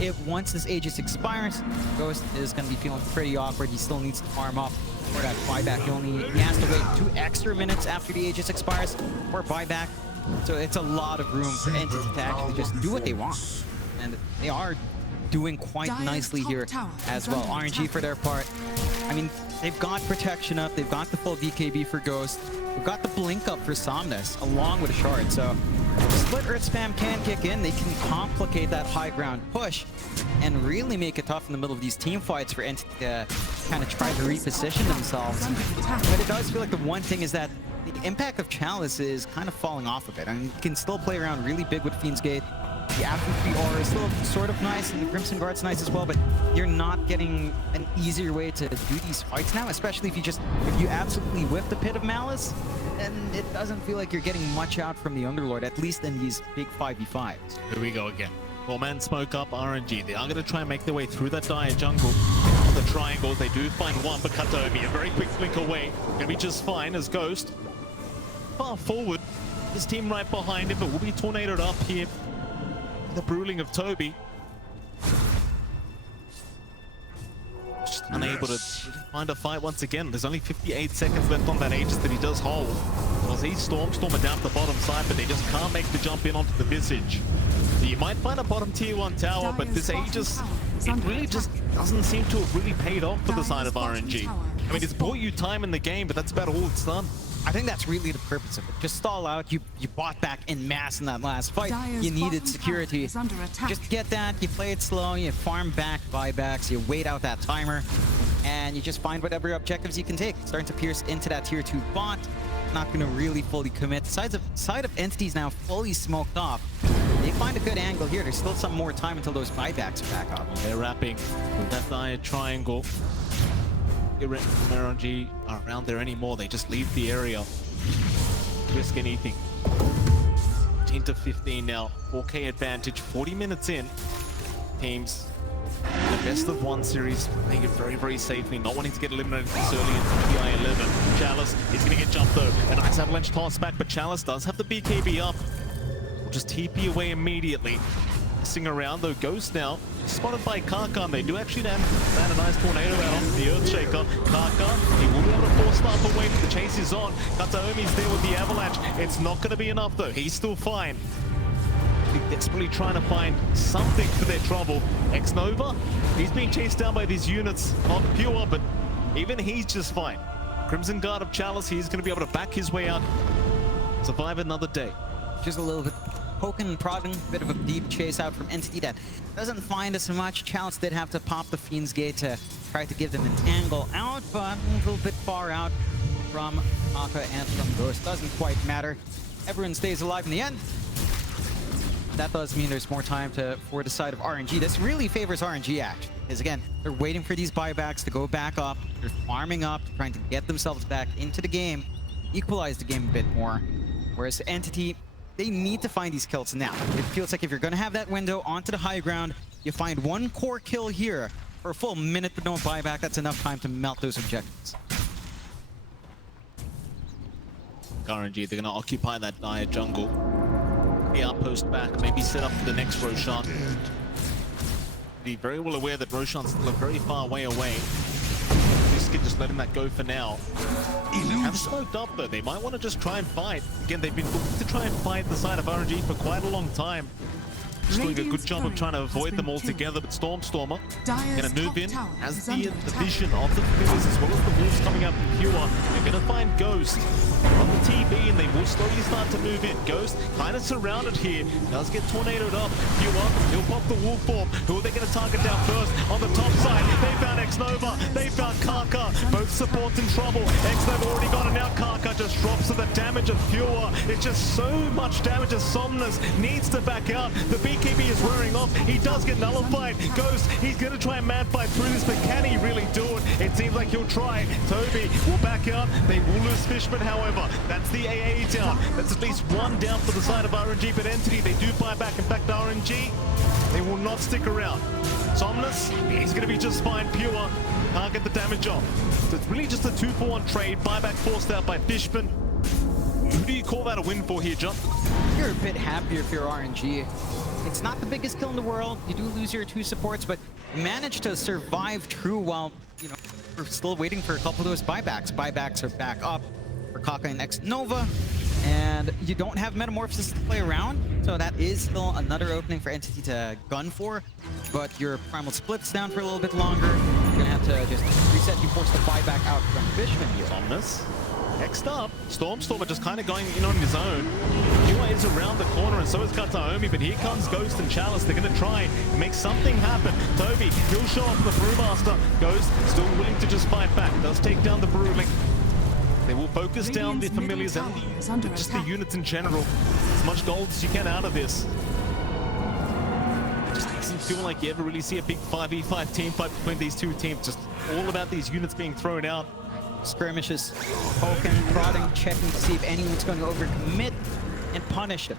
If once this Aegis expires, Ghost is going to be feeling pretty awkward. He still needs to farm up for that buyback. He has to wait 2 extra minutes after the Aegis expires for buyback. So it's a lot of room for Entity to actually just do what they want. And they are doing quite nicely here as well. RNG for their part, I mean, they've got protection up, they've got the full BKB for Ghost, they've got the blink up for Somnus along with a shard. So split Earth Spam can kick in. They can complicate that high ground push and really make it tough in the middle of these team fights for Entity to kind of try to reposition themselves. But it does feel like the one thing is that the impact of Chalice is kind of falling off a bit. I mean, you can still play around really big with Fiend's Gate. The After Aura is still sort of nice, and the Crimson Guard's nice as well, but you're not getting an easier way to do these fights now, especially if you absolutely whip the Pit of Malice, then it doesn't feel like you're getting much out from the Underlord, at least in these big 5v5s. Here we go again. 4-man smoke up RNG. They are going to try and make their way through that dire jungle. The triangles, they do find one, but Katomi, a very quick blink away. Going to be just fine as Ghost. Far forward. His team right behind him, but will be tornadoed up here. The Bruling of Toby. Just unable to find a fight once again. There's only 58 seconds left on that Aegis that he does hold. Well, he's Stormer down the bottom side, but they just can't make the jump in onto the Visage. So you might find a bottom tier 1 tower, but this Aegis, it really just doesn't seem to have really paid off for the side of RNG. I mean, it's bought you time in the game, but that's about all it's done. I think that's really the purpose of it. Just stall out. You bought back in mass in that last fight. You needed security. Just get that. You play it slow. You farm back buybacks. You wait out that timer. And you just find whatever objectives you can take. Starting to pierce into that tier 2 bot. Not going to really fully commit. The side of Entities now fully smoked off. They find a good angle here. There's still some more time until those buybacks are back up. They're wrapping that dire triangle. RNG aren't around there anymore. They just leave the area. Risk anything. 10 to 15 now. 4K advantage. 40 minutes in. Teams the best of 1 series, playing it very, very safely, not wanting to get eliminated this early into PI11. Chalice is going to get jumped though. A nice avalanche toss back, but Chalice does have the BKB up. Will just TP away immediately. Messing around though, Ghost now spotted by Karkan. They do actually land a nice tornado out onto the Earthshaker. Karkan, he will be able to force staff away, but the chase is on. Kataomi's there with the avalanche. It's not going to be enough though. He's still fine. Desperately trying to find something for their trouble. X-Nova, he's being chased down by these units on Pure, but even he's just fine. Crimson Guard of Chalice, he's going to be able to back his way out, survive another day. Just a little bit poking and prodding, a bit of a deep chase out from Entity that doesn't find us much. Chalice did have to pop the Fiend's Gate to try to give them an angle out, but a little bit far out from Aka and from Ghost. Doesn't quite matter. Everyone stays alive in the end. That does mean there's more time for the side of RNG. This really favors RNG, actually, because again, they're waiting for these buybacks to go back up. They're farming up, trying to get themselves back into the game, equalize the game a bit more. Whereas Entity, they need to find these kills now. It feels like if you're going to have that window onto the high ground, you find one core kill here for a full minute with no buyback. That's enough time to melt those objectives. RNG, they're going to occupy that dire jungle. The outpost back, maybe set up for the next Roshan. Be very well aware that Roshan's still a very far way away. Riskin just letting that go for now. Have smoked up though, they might want to just try and fight. Again, they've been looking to try and fight the side of RNG for quite a long time. Just doing a good job of trying to avoid them all together, but Stormer gonna move in, has the vision of the familiars as well as the wolves coming out from Pure. They're gonna find Ghost on the TB and they will slowly start to move in. Ghost kind of surrounded here, does get tornadoed up. Pure, he'll pop the wolf form. Who are they going to target down first? On the top side, they found X-Nova, they found Kaka. Both supports in trouble. X-Nova already got it, now Kaka just drops to the damage of Pure. It's just so much damage as Somnus needs to back out. The BKB is wearing off. He does get nullified. Ghost, he's going to try and man fight through this, but can he really do it? It seems like he'll try. Toby will back out. They will lose Fishman, however. That's the AA down. That's at least one down for the side of RNG, but Entity, they do buy back. In fact, RNG, they will not stick around. Somnus, he's going to be just fine. Pure can't get the damage off. So it's really just a 2-for-1 trade. Buyback forced out by Fishman. Who do you call that a win for here, John? You're a bit happier if you're RNG. It's not the biggest kill in the world. You do lose your 2 supports, but you managed to survive through while, you know, we're still waiting for a couple of those buybacks. Buybacks are back up for Kaka and X-Nova, and you don't have Metamorphosis to play around, so that is still another opening for Entity to gun for, but your Primal Split's down for a little bit longer. You're gonna have to just reset. You force the buyback out from Fishman here. Somnus. Next up, Stormstormer just kind of going in on his own. Pure is around the corner and so is Kataomi, but here comes Ghost and Chalice. They're going to try and make something happen. Toby, he'll show off the Brewmaster. Ghost still willing to just fight back. Does take down the Brewling. They will focus down the familiars and just the units in general. As much gold as you can out of this. It just doesn't feel like you ever really see a big 5v5 team fight between these two teams. Just all about these units being thrown out. Skirmishes, poking, prodding, checking to see if anyone's going to overcommit and punish them.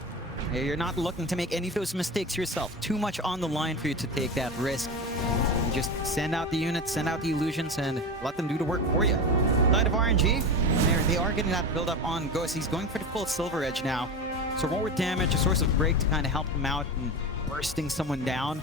You're not looking to make any of those mistakes yourself. Too much on the line for you to take that risk. You just send out the units, send out the illusions, and let them do the work for you. Side of RNG, they are getting that build up on Ghost. He's going for the full Silver Edge now. So more damage, a source of break to kind of help him out and bursting someone down.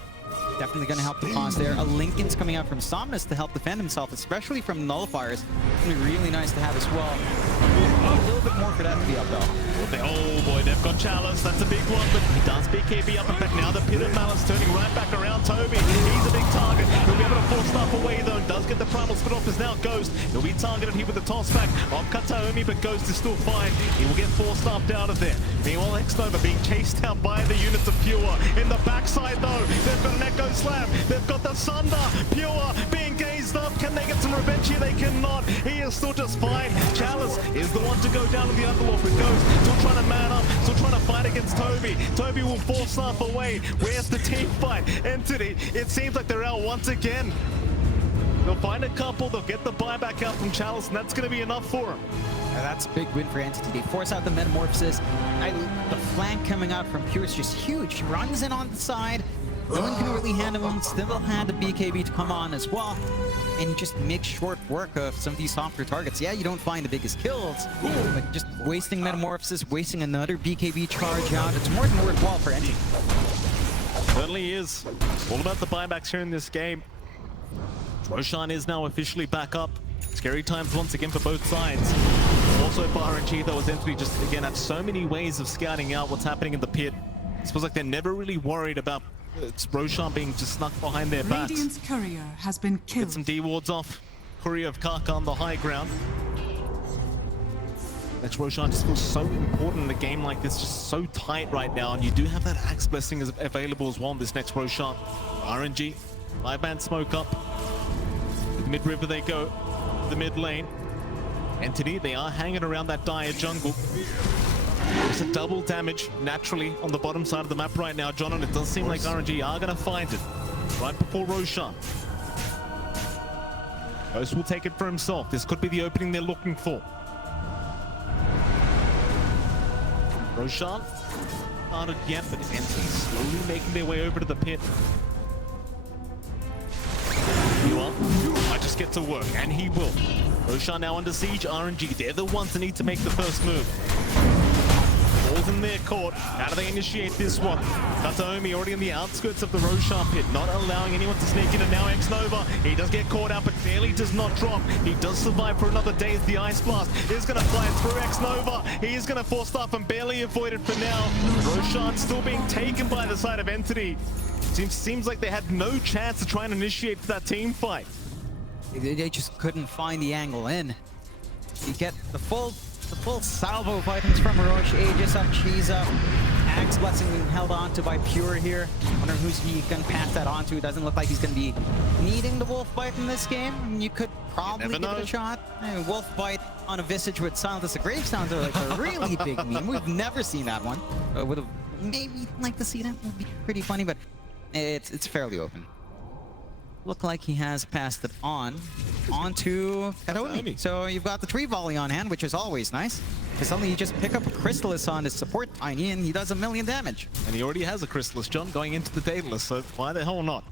Definitely going to help the cause there. A Lincoln's coming out from Somnus to help defend himself, especially from Nullifiers. It's going to be really nice to have as well. A little bit more for that to be up, though. Oh boy, they've got Chalice. That's a big one, but he does BKB up. In fact, now the Pit of Malice turning right back around Toby. He's a big target. He'll be able to force stuff away, though. Does get the Primal Spit off. Is now Ghost. He'll be targeted here with the toss back of Kataomi, but Ghost is still fine. He will get forced up out of there. Meanwhile, X-Nova being chased down by the units of Pure. In the backside, though, they've got an Echo Slam. They've got the Sunder. Pure being gazed up. Can they get some revenge here? They cannot. He is still just fine. Chalice is the one to go down to the Underlord with Ghost. Still trying to man up. Still trying to fight against Toby. Toby will force stuff away. Where's the team fight? Entity, it seems like they're out once again. They'll find a couple. They'll get the buyback out from Chalice, and that's going to be enough for him. That's a big win for Entity. They force out the Metamorphosis. The flank coming out from Pure is just huge. He runs in on the side. No one can really handle him. Still had the BKB to come on as well. And he just makes short work of some of these softer targets. Yeah, you don't find the biggest kills, but just wasting Metamorphosis, wasting another BKB charge out. It's more than worthwhile for Entity. Certainly is. All about the buybacks here in this game. Roshan is now officially back up. Scary times once again for both sides. Also for RNG, though, as Entity just, again, have so many ways of scouting out what's happening in the pit. It feels like they're never really worried about Roshan being just snuck behind their backs. Radiant's courier has been killed. Get some D-wards off. Courier of Kaka on the high ground. Next, Roshan just feels so important in a game like this, just so tight right now, and you do have that Axe Blessing available as well in this next Roshan. RNG, 5-man smoke up. Mid-river they go, the mid lane. Entity, they are hanging around that dire jungle. It's a double damage naturally on the bottom side of the map right now, John, and it does seem like RNG are going to find it right before Roshan. Ghost will take it for himself. This could be the opening they're looking for. Roshan, not yet, but Entity slowly making their way over to the pit. You are. I just get to work, and he will. Roshan now under siege. RNG, they're the ones that need to make the first move. Ball's in their court. How do they initiate this one? Kataomi already in the outskirts of the Roshan pit, not allowing anyone to sneak in, and now X-Nova. He does get caught out, but barely does not drop. He does survive for another day as the Ice Blast is going to fly through X-Nova. He is going to force stuff and barely avoid it for now. Roshan still being taken by the side of Entity. Seems like they had no chance to try and initiate that team fight. They just couldn't find the angle in. You get the full salvo of items from Roche, Aegis up, Cheese up, Mag's Blessing being held on to by Pure here. Wondering who's he gonna pass that on to. Doesn't look like he's gonna be needing the Wolf Bite in this game. I mean, you could probably give it a shot. I mean, Wolf Bite on a Visage with Silence the Grave sounds like a really big meme. We've never seen that one. Would have maybe liked to see that. Would be pretty funny, but it's fairly open. Look like he has passed it on to Kadomi. So you've got the tree volley on hand, which is always nice. Because suddenly you just pick up a Chrysalis on his support Tiny and he does 1 million damage. And he already has a Chrysalis, John, going into the Daedalus, so why the hell not?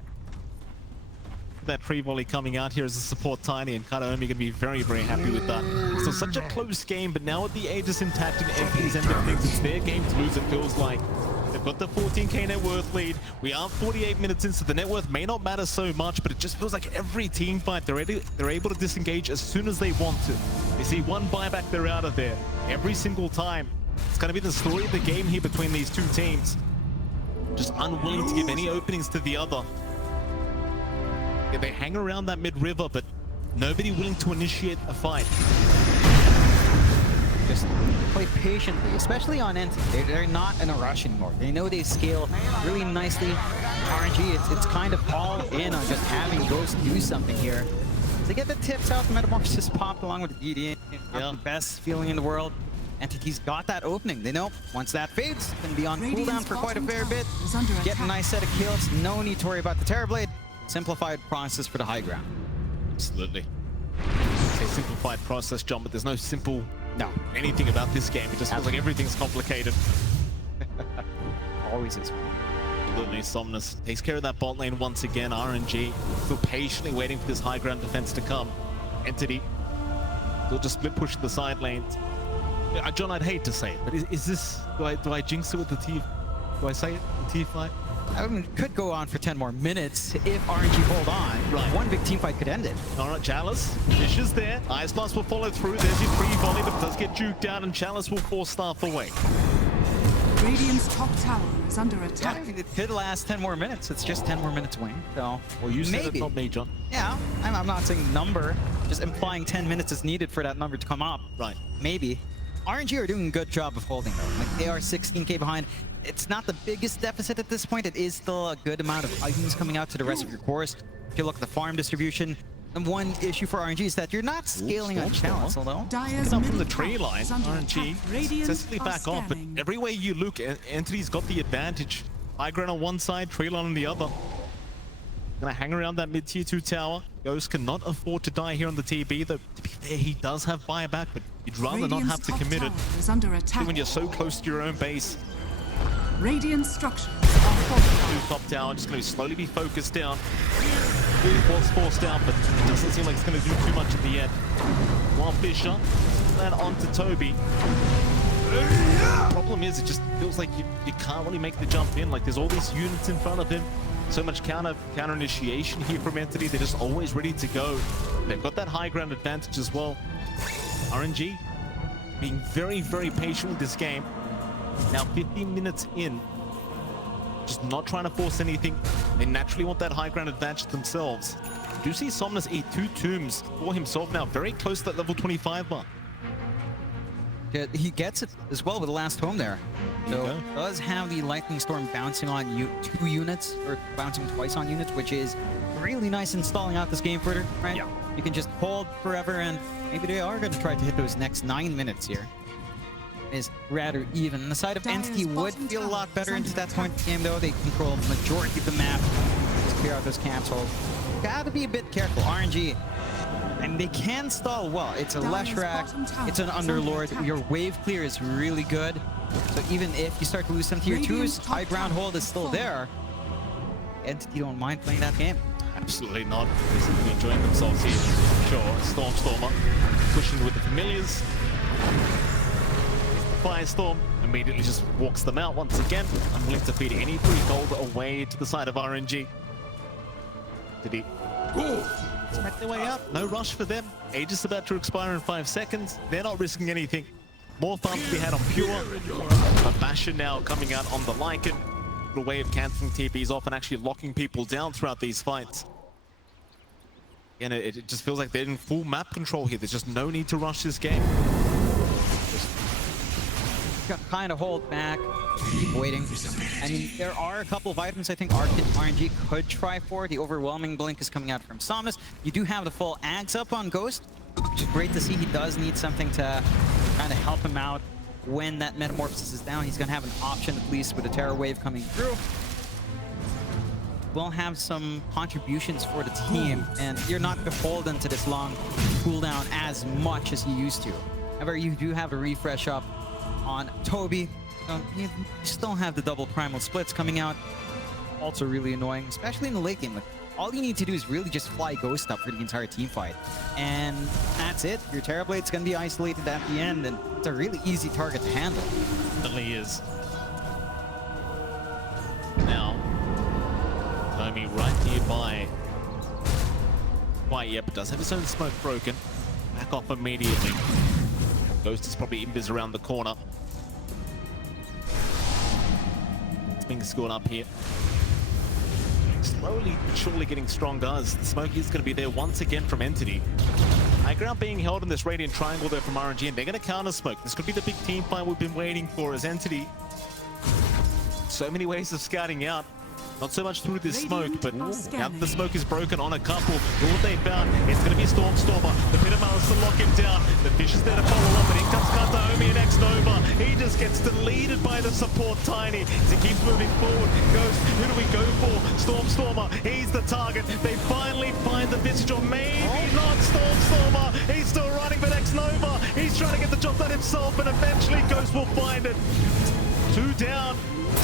That tree volley coming out here as a support Tiny, and Kadomi going to be very, very happy with that. So such a close game, but now with the Aegis intact and MP's end of things, it's their game to lose, it feels like. They've got the 14k net worth lead. We are 48 minutes in, so the net worth may not matter so much, but it just feels like every team fight, they're able to disengage as soon as they want to. They see one buyback, they're out of there. Every single time. It's going to be the story of the game here between these two teams. Just unwilling to give any openings to the other. Yeah, they hang around that mid-river, but nobody willing to initiate a fight. Just play patiently, especially on Entity. They're not in a rush anymore. They know they scale really nicely. RNG, it's kind of all in on just having Ghost do something here. They get the tips out, the Metamorphosis popped along with the DD. Not the best feeling in the world. Entity's got that opening. They know once that fades, it's going to be on cooldown for quite a fair bit. Get a nice set of kills. No need to worry about the Terrorblade. Simplified process for the high ground. Absolutely. It's a simplified process, John, but there's no simple anything about this game. It just feels like everything's complicated. Always is. Absolutely. Somnus takes care of that bot lane once again. RNG still patiently waiting for this high ground defense to come. Entity will just split push the side lanes. John, I'd hate to say it, but is this, do I jinx it with the T? Do I say it in T5? I mean, it could go on for 10 more minutes if RNG hold on. Right. One big team fight could end it. All right, Chalice. Fish is there. Ice Blast will follow through. There's your free volley, but it does get juked out, and Chalice will force Staff away. Radiant's top tower is under attack. Yeah, it could last 10 more minutes. It's just 10 more minutes away. So, well, you said maybe. It, not me, John. Yeah, I'm not saying number, just implying 10 minutes is needed for that number to come up. Right. Maybe. RNG are doing a good job of holding though. Like, they are 16k behind. It's not the biggest deficit at this point. It is still a good amount of items coming out to the rest of your course. If you look at the farm distribution, the one issue for RNG is that you're not scaling on Chalice, although. It's up from the tree line, RNG successfully back off, but every way you look, Entity's got the advantage. High ground on one side, tree line on the other. Gonna hang around that mid-tier 2 tower. Ghost cannot afford to die here on the TB, though to be fair, he does have buyback, but you'd rather not have to commit it when you're so close to your own base. Radiant structures are fortified. Top tower just going to slowly be focused down. Was forced down, but it doesn't seem like it's going to do too much at the end. While Fisher land onto Toby. The problem is, it just feels like you can't really make the jump in. Like, there's all these units in front of him. So much counter initiation here from Entity. They're just always ready to go. They've got that high ground advantage as well. RNG being very, very patient with this game. Now 15 minutes in, just not trying to force anything. They naturally want that high ground advantage themselves. Do you see Somnus eat 2 tombs for himself now, very close to that level 25 mark? Yeah, he gets it as well with the last home there. So does have the Lightning Storm bouncing on 2 units, or bouncing twice on units, which is really nice installing out this game further, right? Yeah. You can just hold forever, and maybe they are going to try to hit those next 9 minutes here. Is rather even. The side of Entity would feel a lot better into that point of the game, though. They control the majority of the map. Just clear out those camps. So gotta be a bit careful. RNG, and they can stall well. It's a Leshrac, it's an Underlord. Your wave clear is really good. So even if you start to lose some tier 2s, high ground hold is still there. Entity don't mind playing that game. Absolutely not. They're simply enjoying themselves here. Sure, Stormer pushing with the familiars. Firestorm immediately just walks them out once again. Unwilling to feed any free gold away to the side of RNG. Did he smack their way out? No rush for them. Aegis about to expire in 5 seconds. They're not risking anything. More farm to be had on Pure. A Bastion now coming out on the Lycan. A way of cancelling TPs off and actually locking people down throughout these fights. And it just feels like they're in full map control here. There's just no need to rush this game. Kind of hold back. Keep waiting. I mean, there are a couple of items I think RNG could try for. The overwhelming blink is coming out from Somnus. You do have the full Ags up on Ghost, which is great to see. He does need something to kind of help him out when that Metamorphosis is down. He's going to have an option at least with a Terror Wave coming through. We'll have some contributions for the team, and you're not beholden to this long cooldown as much as you used to. However, you do have a refresh up on Toby. You still have the double primal splits coming out. Also really annoying, especially in the late game. Like, all you need to do is really just fly Ghost up for the entire team fight. And that's it. Your Terrorblade's going to be isolated at the end, and it's a really easy target to handle. It definitely is. Now, Tommy right nearby. Quite yet, but does have his own smoke broken. Back off immediately. Ghost is probably invis around the corner. It's being scored up here. Slowly but surely getting stronger as the smoke is going to be there once again from Entity. High ground being held in this Radiant Triangle there from RNG, and they're going to counter smoke. This could be the big team fight we've been waiting for as Entity. So many ways of scouting out. Not so much through this smoke, but now that the smoke is broken on a couple. All they found, it's going to be Stormstormer. The Pit of Malice to lock him down. The Fish is there to follow up, and in comes Kataomi and X-Nova. He just gets deleted by the support Tiny as he keeps moving forward. Goes, who do we go for? Stormstormer, he's the target. They finally find the Visage, or maybe not Stormstormer. He's still running, but X-Nova, he's trying to get the job done himself, and eventually Ghost will find it. 2 down.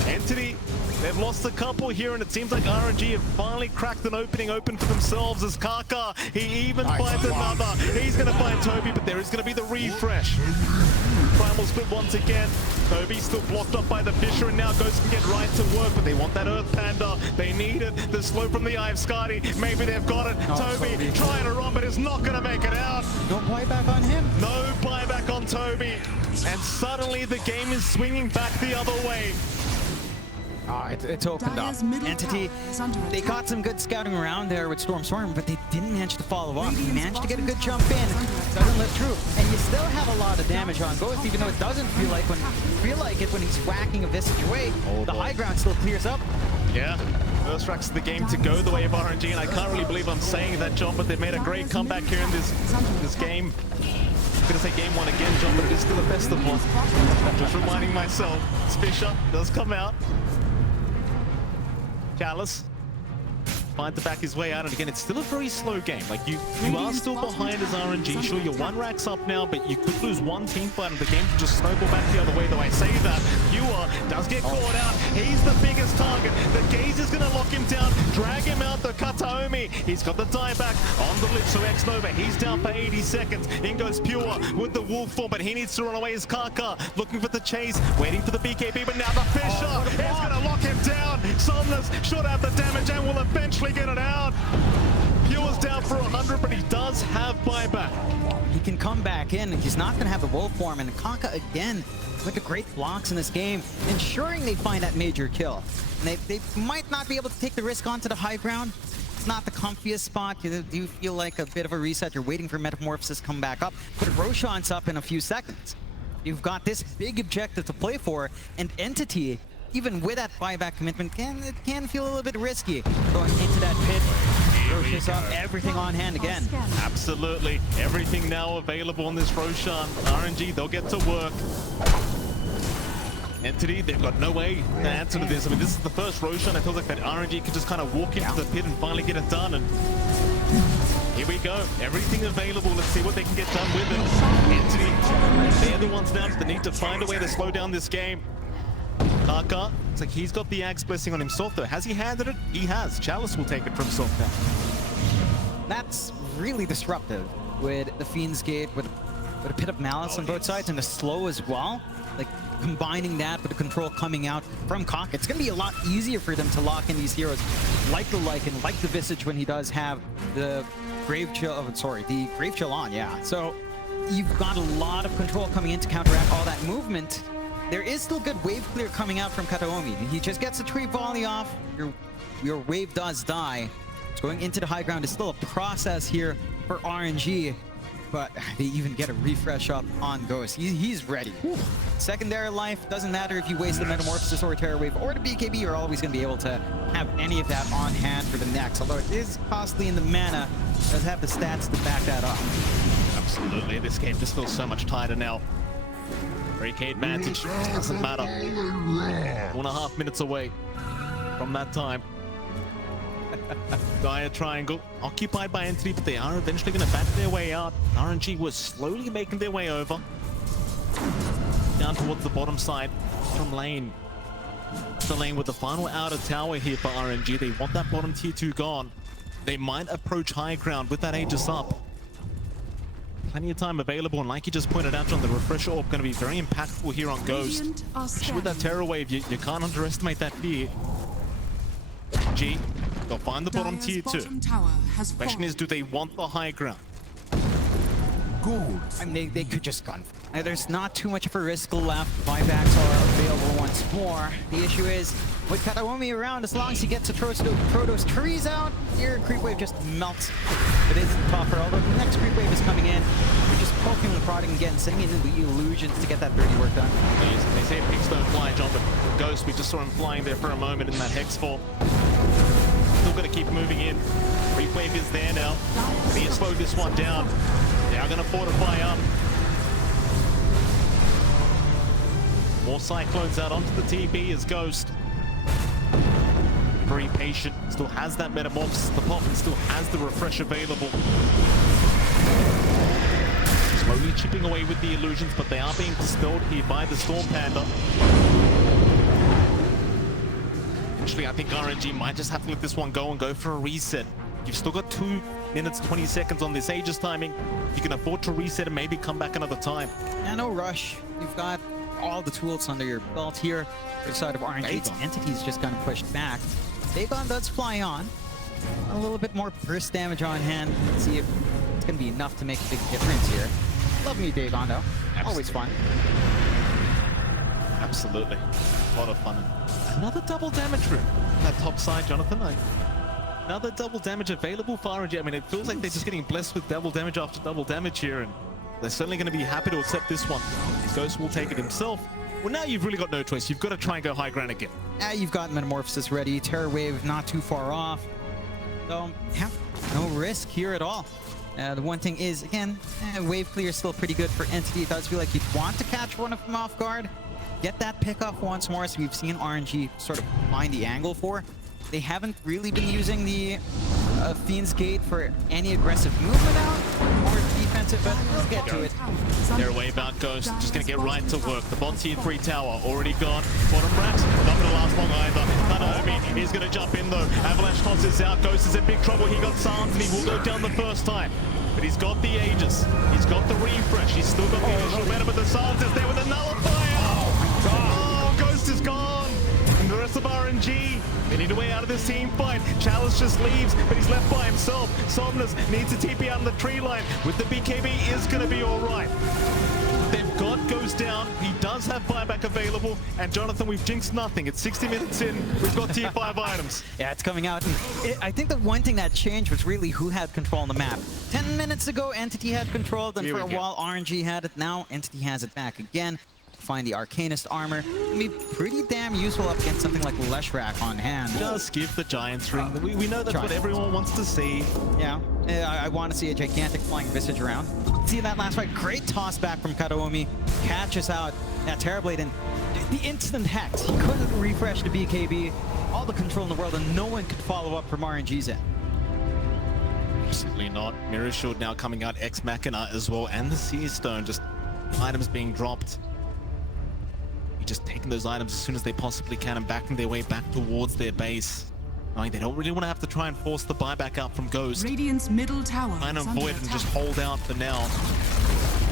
Entity, they've lost a couple here, and it seems like RNG have finally cracked an opening open for themselves as Kaka, he even finds another. He's going to find Toby, but there is going to be the refresh. Primal split once again. Toby's still blocked up by the Fisher, and now Ghost can get right to work, but they want that Earth Panda. They need it. The slow from the Eye of Skadi. Maybe they've got it. Toby trying to run, but is not going to make it out. No buyback on him. No buyback on Toby. And suddenly the game is swinging back the other way. It's opened up. Entity, they got some good scouting around there with Storm, but they didn't manage to follow up. He managed to get a good jump in. Doesn't live true. And you still have a lot of damage on Ghost, even though it doesn't feel like it when he's whacking a Visage away. The high ground still clears up. Yeah. First tracks of the game to go the way of RNG, and I can't really believe I'm saying that, John, but they've made a great comeback here in this game. I'm gonna say game 1 again, John, but it is still the best of one. Just reminding myself, Fisher does come out. Chalice finds to back his way out, and again, it's still a very slow game. Like, you are still behind as RNG. Sure, your 1 rack's up now, but you could lose one team fight and the game could just snowball back the other way, though I say that. Ewa does get caught out. He's the biggest target. The Gaze is gonna lock him down, drag him out to Kataomi. He's got the dieback on the lips of X-Nova. He's down for 80 seconds. In goes Pure with the wolf form, but he needs to run away as Kaka, looking for the chase, waiting for the BKB, but now the Fisher is gonna lock him down. Somnus should have the damage and will eventually get it out. Pure's down for 100, but he does have buyback. He can come back in. He's not going to have the wolf form, and Kaka again with the great blocks in this game, ensuring they find that major kill. And they might not be able to take the risk onto the high ground. It's not the comfiest spot. You do feel like a bit of a reset. You're waiting for Metamorphosis to come back up, but Roshan's up in a few seconds. You've got this big objective to play for, and Entity, even with that buyback commitment, it can feel a little bit risky going into that pit. Roshan's up, everything on hand again. Absolutely. Everything now available on this Roshan. RNG, they'll get to work. Entity, they've got no way to answer to this. I mean, this is the first Roshan. It feels like that RNG could just kind of walk into the pit and finally get it done. And here we go. Everything available. Let's see what they can get done with it. Entity, they're the ones now that need to find a way to slow down this game. Kaka, it's like he's got the Axe Blessing on himself, though. Has he handed it? He has. Chalice will take it for himself now. That's really disruptive with the Fiend's Gate, with a Pit of Malice on both sides, and the slow as well. Like, combining that with the control coming out from Kaka, it's going to be a lot easier for them to lock in these heroes like the Lycan, like the Visage when he does have the Grave Chill, the Grave Chill on, yeah. So you've got a lot of control coming in to counteract all that movement. There is still good wave clear coming out from Kataomi. He just gets a tree volley off. Your wave does die. It's going into the high ground. It's still a process here for RNG. but they even get a refresh up on Ghost. He's ready. Secondary life, doesn't matter if you waste the Metamorphosis or Terror Wave or the BKB, you're always going to be able to have any of that on hand for the next. Although it is costly in the mana, it does have the stats to back that up. Absolutely, this game just feels so much tighter now. Barricade advantage just doesn't matter. 1.5 minutes away from that time. Dire triangle occupied by Entity, but they are eventually going to back their way out. RNG was slowly making their way over down towards the bottom side from lane. The lane with the final outer tower here for RNG. They want that bottom tier 2 gone. They might approach high ground with that Aegis up. Plenty of time available, and like you just pointed out, John, the refresher orb going to be very impactful here on Ghost. With that Terror Wave, you can't underestimate that fear. G, they'll find the bottom tier 2. Question is, do they want the high ground? Good. I mean, they could just gun. There's not too much of a risk left. Buybacks are available once more. The issue is, with Kataomi around, as long as he gets to Protoss trees out, your creep wave just melts. It is tougher, although the next creep wave is coming in. We're just poking and prodding again, sending in the illusions to get that 30 work done. They say pigs don't fly, John, but Ghost, we just saw him flying there for a moment in that Hex Fall. Still gonna keep moving in. Creep wave is there now. They need to slow this one down. They are gonna fortify up. More Cyclones out onto the TB as Ghost. Very patient, still has that Metamorphosis, the pop, and still has the refresh available. Slowly chipping away with the illusions, but they are being dispelled here by the Storm Panda. Eventually, I think RNG might just have to let this one go and go for a reset. You've still got 2 minutes, 20 seconds on this Aegis timing. You can afford to reset and maybe come back another time. Yeah, no rush. You've got all the tools under your belt here. For the side of RNG's Entity's just kind of pushed back. Dagon does fly on. A little bit more burst damage on hand. Let's see if it's going to be enough to make a big difference here. Love me Dagon, though. Always fun. Absolutely. A lot of fun. Another double damage room. That top side, Jonathan. Another double damage available for RNG. I mean, it feels like they're just getting blessed with double damage after double damage here, and they're certainly going to be happy to accept this one. Ghost will take it himself. Well, now you've really got no choice. You've got to try and go high ground again. Now you've got Metamorphosis ready. Terror Wave not too far off. So, yeah, no risk here at all. The one thing is, again, wave clear is still pretty good for Entity. It does feel like you'd want to catch one of them off guard. Get that pick off once more, so we've seen RNG sort of find the angle for. They haven't really been using the Fiend's Gate for any aggressive movement out or defensive, but we'll get to it. They're way back, Ghost. Just going to get right to work. The bot tier 3 tower already gone. Bottom racks, not going to last long either. Kataomi is going to jump in though. Avalanche tosses out. Ghost is in big trouble. He got Sans and he will go down the first time. But he's got the Aegis. He's got the refresh. He's still got the initial venom, but the Sans is there with a nullifier. Oh, Ghost is gone. And the rest of RNG, they need a way out of this team fight. Chalice just leaves, but he's left by himself. Somnus needs to TP out on the tree line. With the BKB, is going to be all right. They've got Ghost down. He does have buyback available. And Jonathan, we've jinxed nothing. It's 60 minutes in. We've got tier 5 items. Yeah, it's coming out. I think the one thing that changed was really who had control on the map. 10 minutes ago, Entity had control. Then for a while, RNG had it. Now, Entity has it back again. Find the Arcanist armor. It'll be pretty damn useful up against something like Leshrac on hand. Just give the Giants ring. We know that's what everyone wants to see. Yeah, I want to see a gigantic flying visage around. See that last fight? Great toss back from Kataomi. Catches out that Terrorblade, and the instant hex. He couldn't refresh the BKB. All the control in the world, and no one could follow up from RNG's end. Absolutely not. Mirror Shield now coming out, Ex Machina as well, and the Seer Stone. Just items being dropped. Just taking those items as soon as they possibly can and backing their way back towards their base. Knowing they don't really want to have to try and force the buyback out from Ghost. Radiant's middle tower Trying to is avoid under and just attack. hold out for now.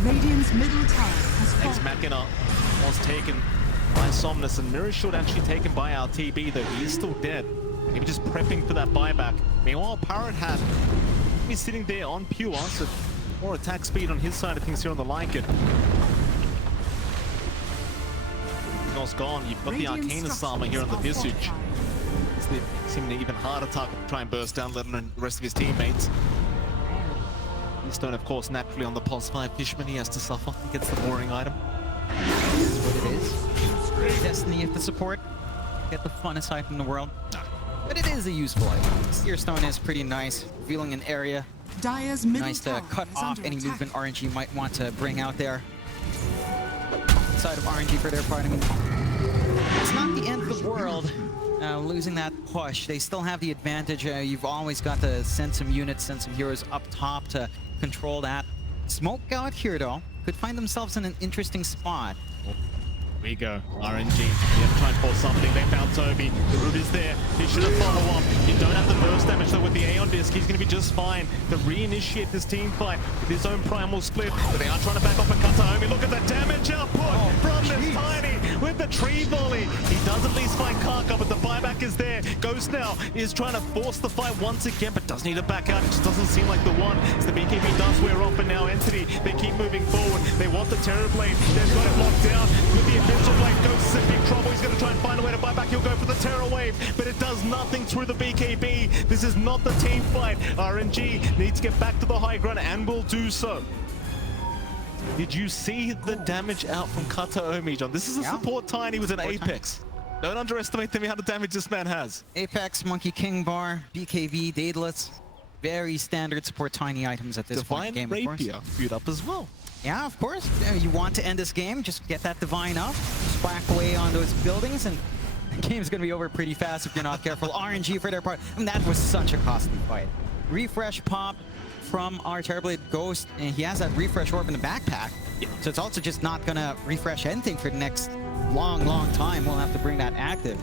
Radiant's middle tower has Ex fallen. Machina was taken by Somnus, and Mirror Shield actually taken by our TB, though he is still dead. Maybe just prepping for that buyback. Meanwhile, Parrot Hat is sitting there on Pure, so more attack speed on his side of things here on the Lycan. Gone. You've got the Arcanist armor here on the Visage. It's seeming even harder to try and burst down, let alone the rest of his teammates. Stone, of course, naturally on the pulse 5 Fishman, he has to suffer. He gets the boring item. Is what it is. Destiny of the support. Get the funnest item in the world. No. But it is a useful item. Steer Stone is pretty nice, revealing an area. Dire's middle Nice to tower cut is off under any attack. movement RNG might want to bring out there. Side of RNG for their part. I mean, it's not the end of the world. Losing that push, they still have the advantage. You've always got to send some units, send some heroes up top to control that. Smoke out here, though, could find themselves in an interesting spot. Here we go. RNG. They have to try and force something. They found Toby. The root is there. He should have follow up. You don't have the burst damage, though, with the Aeon Disc. He's going to be just fine to reinitiate this team fight with his own primal split. But they are trying to back off and cut to Omi. Look at the damage output from this Tiny with the tree volley. He does at least find Karka, but the buyback is there. Ghost now is trying to force the fight once again, but does need to back out. It just doesn't seem like the one. As the BKB does wear off, and now Entity, they keep moving forward. They want the Terror Blade. They've got it locked down with the Invincible Blade. Ghost is in big trouble. He's going to try and find a way to buy back. He'll go for the Terror Wave, but it does nothing through the BKB. This is not the team fight. RNG needs to get back to the high ground and will do so. Did you see the damage out from Kata Omi, John? This is a support Tiny with an Apex. Don't underestimate the amount of damage this man has. Apex, Monkey King Bar, BKB, Daedalus. Very standard support Tiny items at this point in the game, of course. Rapier queued up as well. Yeah, of course. You want to end this game, just get that Divine up, just whack away on those buildings, and the game's going to be over pretty fast if you're not careful. RNG for their part. I mean, that was such a costly fight. Refresh pop from our Terrorblade Ghost, and he has that refresh orb in the backpack. Yeah. So it's also just not going to refresh anything for the next long time. We'll have to bring that active.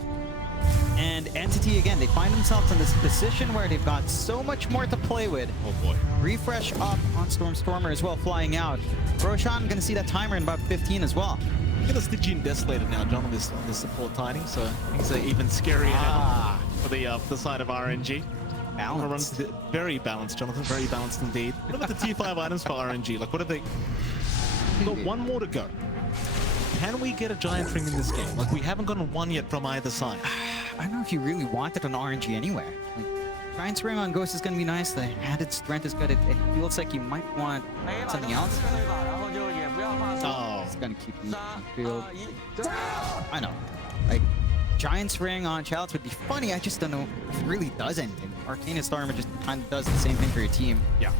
And Entity, again, they find themselves in this position where they've got so much more to play with. Oh boy. Refresh up on Stormer as well, flying out. Roshan gonna see that timer in about 15 as well. Look at the Stygian Desolator now, John, on this support Tiny, so things are even scarier now for the side of RNG. Balanced. Very balanced, Jonathan, very balanced indeed. What about the tier 5 items for RNG? Like, what are they? We've got one more to go. Can we get a Giant Ring in this game? Like, we haven't gotten one yet from either side. I don't know if you really want it on RNG anywhere. Like, Giant's Ring on Ghost is gonna be nice. The added strength is good. It feels like you might want something else. Oh. It's gonna keep you in the field. I know. Like, Giant's Ring on Chalice would be funny. I just don't know if it really does anything. Arcanist Armor just kind of does the same thing for your team. Yeah,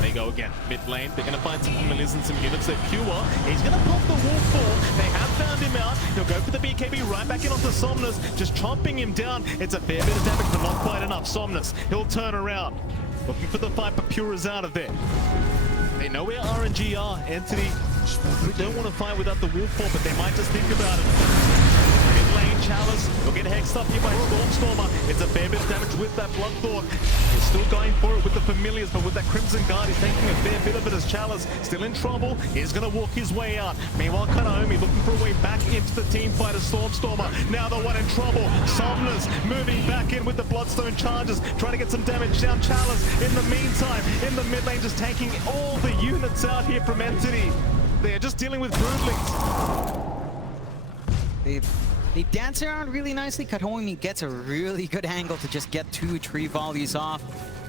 they go again. Mid lane, they're going to find some familiars and some units. They're pure. He's going to pop the Wolf Ball. They have found him out. He'll go for the BKB right back in onto Somnus, just chomping him down. It's a fair bit of damage, but not quite enough. Somnus, he'll turn around. Looking for the fight, but Pure is out of there. They know where RNG are. Entity, we don't want to fight without the Wolf Ball, but they might just think about it. Lane Chalice will get hexed up here by Stormer. It's a fair bit of damage with that Bloodthorn. He's still going for it with the familiars, but with that Crimson Guard, he's taking a fair bit of it as Chalice still in trouble. He's going to walk his way out. Meanwhile, Kanaomi looking for a way back into the team fight as Stormer. Now the one in trouble. Somnus moving back in with the Bloodstone charges, trying to get some damage down. Chalice in the meantime, in the mid lane, just tanking all the units out here from Entity. They're just dealing with Broodlings. They dance around really nicely. Kataomi gets a really good angle to just get 2 tree volleys off.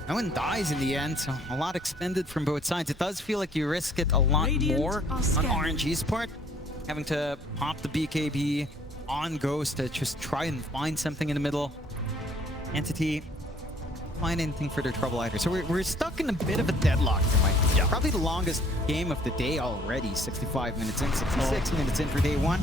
No one dies in the end, so a lot expended from both sides. It does feel like you risk it a lot more on RNG's part. Having to pop the BKB on Ghost to just try and find something in the middle. Entity, find anything for their trouble either. So we're stuck in a bit of a deadlock tonight. Yeah. Probably the longest game of the day already. 65 minutes in, 66 minutes in for day 1.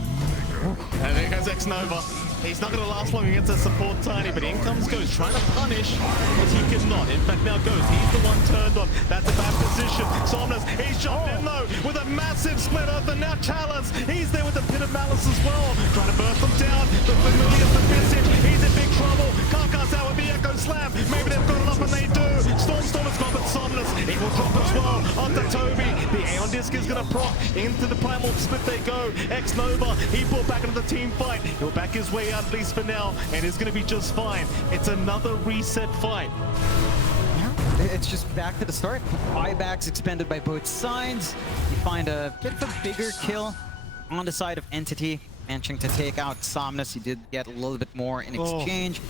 And there goes X-Nova. He's not going to last long against that support Tiny, but in comes Ghost, trying to punish what he cannot. In fact, now Ghost, he's the one turned on. That's a bad position. Somnus, he's jumped in though with a massive split earth, and now Chalice, he's there with the Pit of Malice as well. Trying to burst them down. The familiar's the message. He's in big trouble. Karka's out with the Echo Slam. Maybe they've got enough, and they do. Stormer's got, but Somnus, he will drop as well onto Toby. The Aeon Disc is going to proc into the Primal Split. They go. X-Nova, he brought back into the team fight. He'll back his way out, at least for now, and it's going to be just fine. It's another reset fight. Yeah, it's just back to the start. Buybacks expended by both sides. You find a bit of a bigger kill on the side of Entity, managing to take out Somnus. He did get a little bit more in exchange.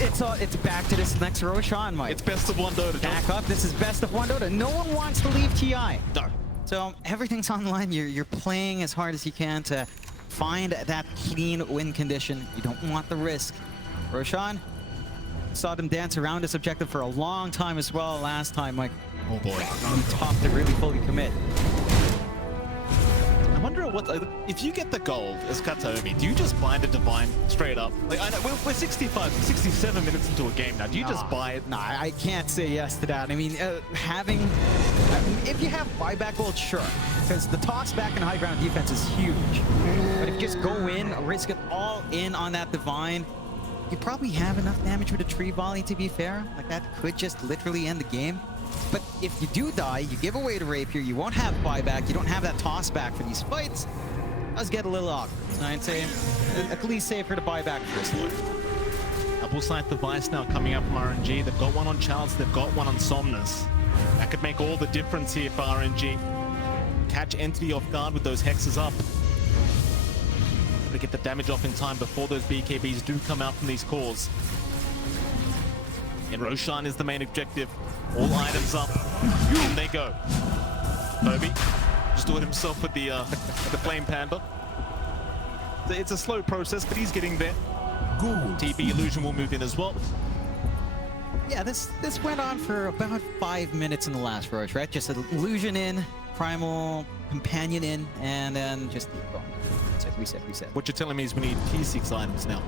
it's back to this next Roshan, Mike. It's best of one Dota. John. Back up. This is best of one Dota. No one wants to leave TI. No. So everything's online. You're playing as hard as you can to find that clean win condition. You don't want the risk. Roshan saw them dance around this objective for a long time as well last time, Mike. Oh boy. And tough to really fully commit. I wonder what if you get the gold as Kataomi, do you just buy the Divine straight up? Like I know we're 65, 67 minutes into a game now. Do you just buy it? Nah, I can't say yes to that. I mean, if you have buyback gold, sure, because the toss back and high ground defense is huge. But if you just go in, risk it all in on that Divine, you probably have enough damage with a tree volley. To be fair, like that could just literally end the game. But if you do die, you give away the rapier, you won't have buyback, you don't have that toss back for these fights. It does get a little awkward. So I'd say at least safer to buy back first. Double sight device now coming up from RNG. They've got one on Chalice, they've got one on Somnus. That could make all the difference here for RNG. Catch Entity off guard with those hexes up. To get the damage off in time before those BKBs do come out from these cores. And Roshan is the main objective. All items up. In they go. Toby just doing himself with the Flame Panda. It's a slow process, but he's getting there. Gold. TB Illusion will move in as well. Yeah, this went on for about 5 minutes in the last rush, right? Just an Illusion in, Primal Companion in, and then just keep going. Reset. What you're telling me is we need T6 items now.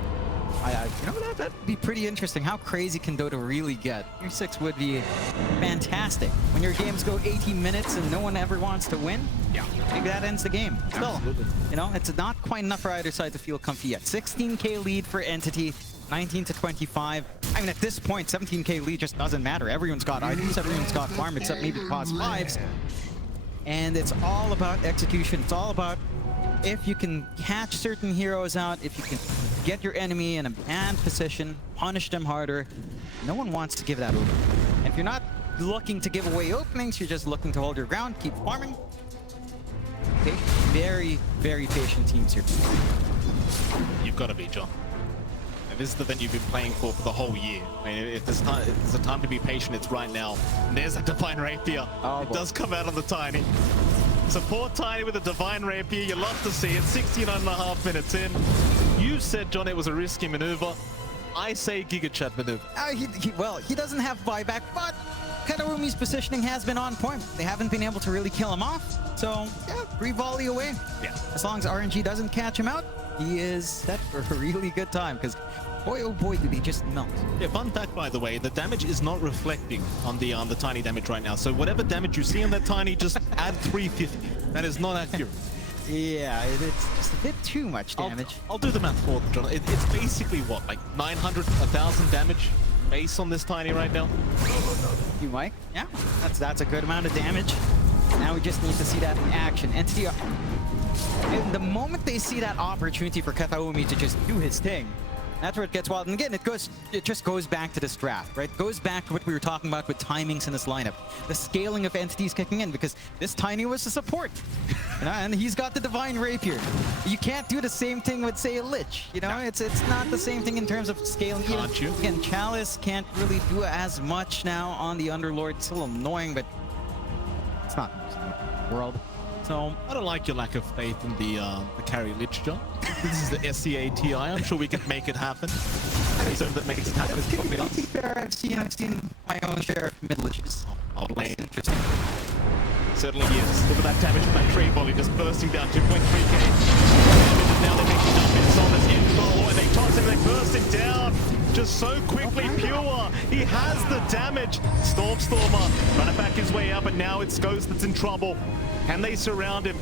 You know, that'd be pretty interesting. How crazy can Dota really get? Tier 6 would be fantastic. When your games go 18 minutes and no one ever wants to win, yeah, maybe that ends the game. Still, absolutely. You know, it's not quite enough for either side to feel comfy yet. 16k lead for Entity, 19 to 25. I mean, at this point, 17k lead just doesn't matter. Everyone's got items, everyone's got farm, except maybe pause 5s. And it's all about execution. It's all about if you can catch certain heroes out, if you can get your enemy in a bad position, punish them harder, no one wants to give that over. And if you're not looking to give away openings, you're just looking to hold your ground, keep farming. Okay, very, very patient teams here. You've got to be, John. And this is the event you've been playing for the whole year. I mean, if there's a time to be patient, it's right now. And there's a Divine Rapier. Oh, it boy. does come out on the Tiny. Support Tiny with a Divine Rapier. You love to see it. 69.5 minutes in. You said, John, it was a risky maneuver. I say Giga Chat maneuver. Well, he doesn't have buyback, but Katarumi's positioning has been on point. They haven't been able to really kill him off. So, yeah, re-volley away. Yeah. As long as RNG doesn't catch him out, he is set for a really good time, because boy, oh boy, did he just melt. Yeah, fun fact, by the way, the damage is not reflecting on the Tiny damage right now. So whatever damage you see on that Tiny, just add 350. That is not accurate. Yeah, it's just a bit too much damage. I'll do the math for them, John. It's basically what, like 900, 1,000 damage base on this Tiny right now? You, Mike? Yeah, that's a good amount of damage. Now we just need to see that in action. Entity, the moment they see that opportunity for Kataomi to just do his thing, that's where it gets wild. And again, it just goes back to this draft, right? It goes back to what we were talking about with timings in this lineup. The scaling of entities kicking in, because this Tiny was the support. You know, and he's got the Divine Rapier. You can't do the same thing with, say, a Lich. You know, no. It's not the same thing in terms of scaling. Can't you? Again, Chalice can't really do as much now on the Underlord. It's a little annoying, but it's not the world. So I don't like your lack of faith in the carry Lich, John. This is the SCA TI. I'm sure we can make it happen. So that makes it happen. To be fair, I've seen my own share of mid-liches. I'll blame. Interesting. Certainly is. Look at that damage from that tree volley just bursting down 2.3k. And now they're making jump in Somnus in full, and they toss him, they burst him down. Just so quickly, Pure. He has the damage. Stormer trying to back his way up, and now it's Ghost that's in trouble. And they surround him.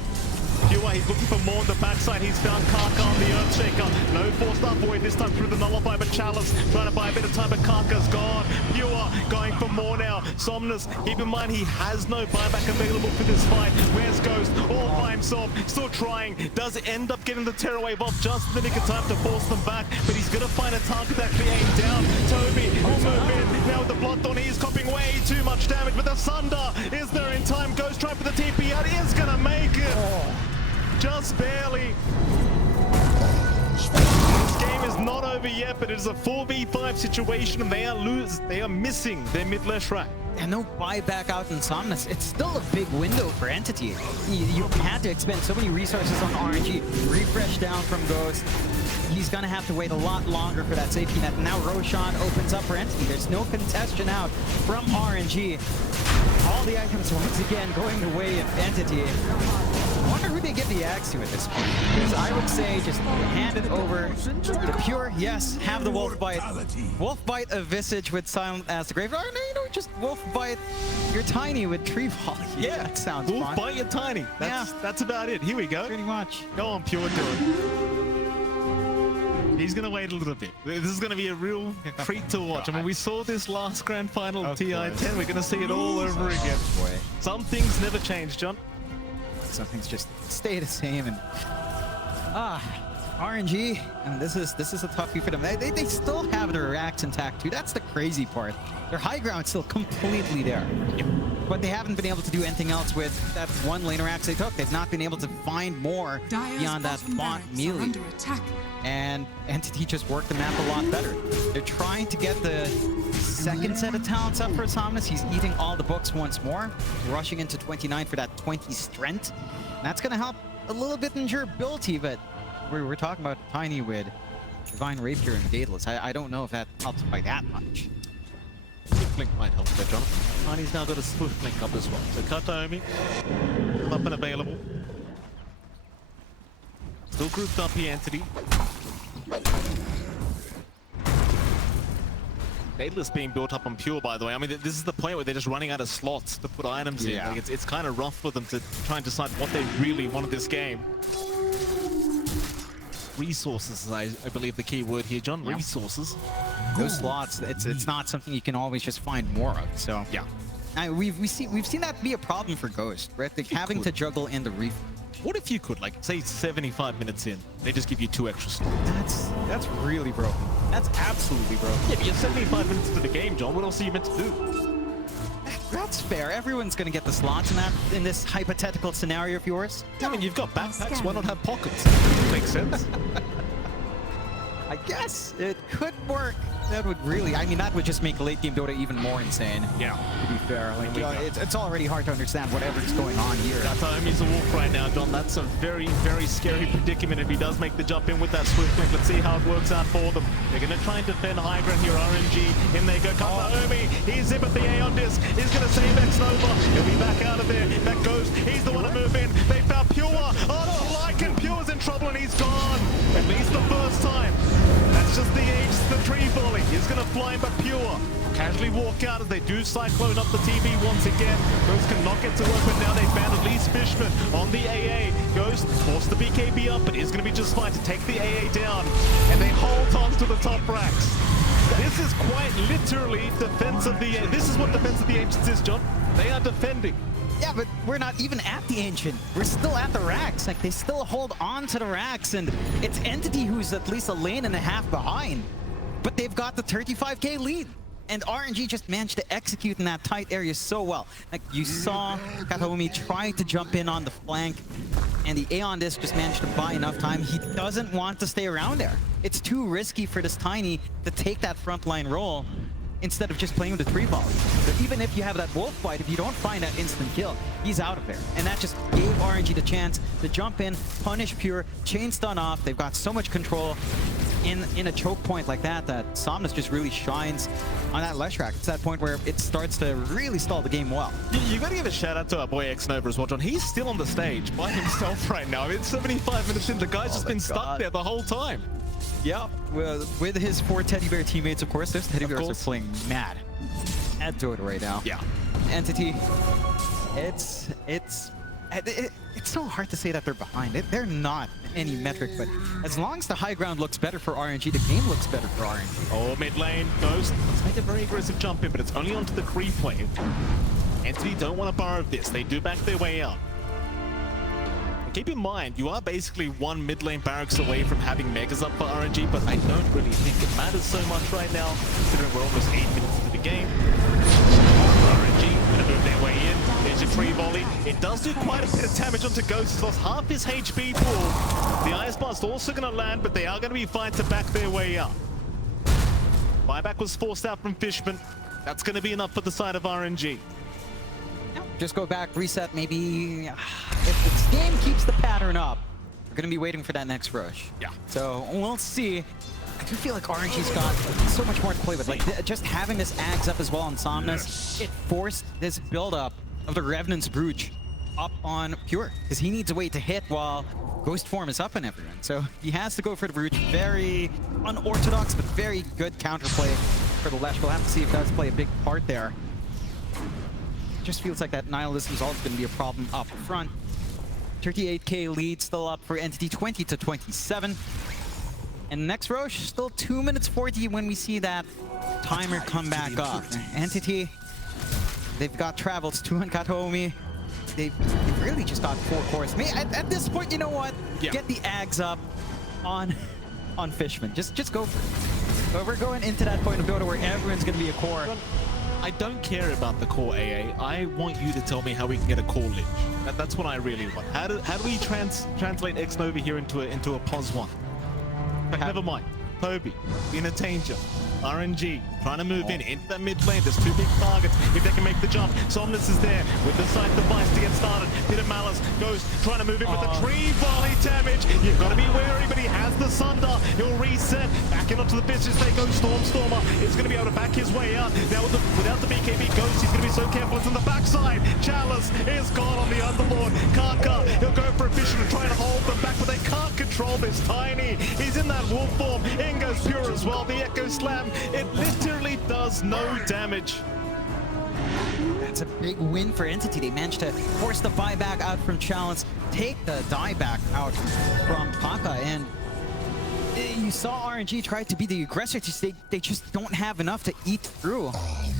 Pure, he's looking for more on the backside. He's found Karka on the Earthshaker. No forced up void this time through the Nullify, but Chalice trying to buy a bit of time, but Karka's gone. Pure going for more now. Somnus, keep in mind he has no buyback available for this fight. Where's Ghost? All by himself, still trying. Does end up getting the Terror Wave off just in the nick of time to force them back, but he's gonna find a target that actually aimed down. Toby will move in. Now with the Bloodthorn, he's copying way too much damage, but the Sunder is there in time. Ghost trying for the TP out, is gonna make it. Just barely. This game is not over yet, but it is a 4v5 situation, and they are missing their mid Leshrac. And no buyback out in Somnus. It's still a big window for Entity. You had to expend so many resources on RNG. Refresh down from Ghost. He's going to have to wait a lot longer for that safety net. Now Roshan opens up for Entity. There's no contestation out from RNG. All the items once again going the way of Entity. I wonder who they give the axe to at this point. Because I would say just hand it over. The Pure, yes, have the Wolf Bite. Wolf Bite a Visage with Silent as the Graveyard. No, you know, just Wolf Bite your Tiny with Tree Volley. Yeah, that sounds Wolf fun. Bite your Tiny. That's about it. Here we go. Pretty much. Go on, Pure, do it. He's going to wait a little bit. This is going to be a real treat to watch. I mean, we saw this last grand final of TI10. We're going to see it all over again. Boy. Some things never change, John. Some things just stay the same. And RNG, and this is a toughie for them. They still have their racks intact too. That's the crazy part. Their high ground's still completely there. Yep. But they haven't been able to do anything else with that one laner axe they took. They've not been able to find more beyond that bot melee. Under attack. And Entity just worked the map a lot better. They're trying to get the second set of talents up for Somnus. He's eating all the books once more, rushing into 29 for that 20 strength. And that's going to help a little bit in durability, but we're talking about Tiny with Divine Rapier and Dateless. I don't know if that helps by that much. Swift Link might help there, John. Tiny's now got a Swift Link up as well. So Kataomi, up and available. Still grouped up here, Entity. Daedalus being built up on Pure, by the way. I mean, this is the point where they're just running out of slots to put items in. Like, it's kind of rough for them to try and decide what they really want in this game. Resources is, I believe, the key word here, John. Resources. Those slots, it's not something you can always just find more of. So yeah, we've seen that be a problem for Ghost, right? Like having to juggle in the reef. What if you could, like, say 75 minutes in, they just give you 2 extra slots? That's really broken. That's absolutely broken. Yeah, but you're 75 minutes into the game, John. What else are you meant to do? That's fair. Everyone's gonna get the slots in this hypothetical scenario of yours. I mean, you've got backpacks. Why not have pockets? Makes sense. I guess it could work. That would really, I mean, that would just make late game Dota even more insane. Yeah. To be fair, like, you know, it's already hard to understand whatever's going on here. Kataomi's a wolf right now, John. That's a very, very scary predicament if he does make the jump in with that Swift Link. Let's see how it works out for them. They're going to try and defend high ground here. RNG, in they go. Kataomi, he's in with the Aeon Disc. He's going to save X-Nova. He'll be back out of there. That goes. He's the one to move in. They found Pure. Oh, no, Lycan. Pure's in trouble and he's gone. At least the first time. That's just the H, the Tree Volley. He's going to fly in, but Pure casually walk out as they do Cyclone up the TV once again. Ghost cannot get to work, but now they found at least Fishman on the AA. Ghost forced the BKB up, but is going to be just fine to take the AA down. And they hold on to the top racks. This is quite literally defense of the... This is what defense of the Ancients is, John. They are defending. Yeah, but we're not even at the Ancient. We're still at the racks. Like, they still hold on to the racks, and it's Entity who's at least a lane and a half behind. But they've got the 35k lead. And RNG just managed to execute in that tight area so well. Like, you saw Kataomi try to jump in on the flank, and the Aeon Disc just managed to buy enough time. He doesn't want to stay around there. It's too risky for this Tiny to take that frontline role instead of just playing with the Tree Volley. But even if you have that Wolf Bite, if you don't find that instant kill, he's out of there. And that just gave RNG the chance to jump in, punish Pure, chain stun off. They've got so much control in a choke point like that Somnus just really shines on that Leshrac. It's that point where it starts to really stall the game well. You got to give a shout out to our boy X-Nova as well, John. He's still on the stage by himself right now. It's 75 minutes in. The guy's just been stuck there the whole time. Yeah, well, with his 4 teddy bear teammates, of course. Those teddy bears are playing mad at Dota right now. Yeah. Entity, it's so hard to say that they're behind. They're not any metric, but as long as the high ground looks better for RNG, the game looks better for RNG. Oh, mid lane, Ghost. Let's make a very aggressive jump in, but it's only onto the creep wave. Entity don't want to borrow this. They do back their way out. And keep in mind, you are basically 1 mid lane barracks away from having megas up for RNG, but I don't really think it matters so much right now, considering we're almost 8 minutes into the game. RNG gonna move their way in. There's your Tree Volley It does do quite a bit of damage onto Ghost. He's lost half his HP pool. The Ice Blast also going to land, but they are going to be fine to back their way up. Buyback was forced out from Fishman. That's going to be enough for the side of RNG. Just go back, reset, maybe. If this game keeps the pattern up, we're going to be waiting for that next rush. Yeah. So we'll see. I do feel like RNG's got so much more to play with. Like, just having this Ags up as well on Somnus, it forced this build-up of the Revenant's Brooch up on Pure, because he needs a way to hit while Ghost form is up on everyone. So he has to go for the Brooch. Very unorthodox, but very good counterplay for the Lesh. We'll have to see if that does play a big part there. Just feels like that Nihilism is also going to be a problem up front. 38k lead still up for Entity, 20 to 27. And next Roche, still 2 minutes 40 when we see that timer come back up. Entity, they've got Travels, 2 on Kataomi. They've really just got 4 cores. At this point, you know what? Yeah. Get the Ags up on Fishman. Just go for it. But we're going into that point of Dota where everyone's going to be a core. I don't care about the core AA. I want you to tell me how we can get a core Lich. That's what I really want. How do we translate X Nova here into a POS 1? But never mind. Toby, in a danger. RNG trying to move into that mid lane. There's 2 big targets. If they can make the jump, Somnus is there with the sight device to get started. Bit of Malice goes trying to move in with the tree volley damage. You've got to be wary, but he has the Sunder. He'll reset back in onto the business. They go Stormer is going to be able to back his way out. Now without the BKB Ghost, he's going to be so careful. It's on the backside. Chalice is gone on the Underlord. Kaka, he'll go for a vision and try to hold them back, but they can't control this Tiny. He's in that wolf form. In goes Pure as well. The Echo Slam. It literally does no damage. That's a big win for Entity. They managed to force the buyback out from Chalice, take the dieback out from Kaka, and you saw RNG try to be the aggressor. They just don't have enough to eat through.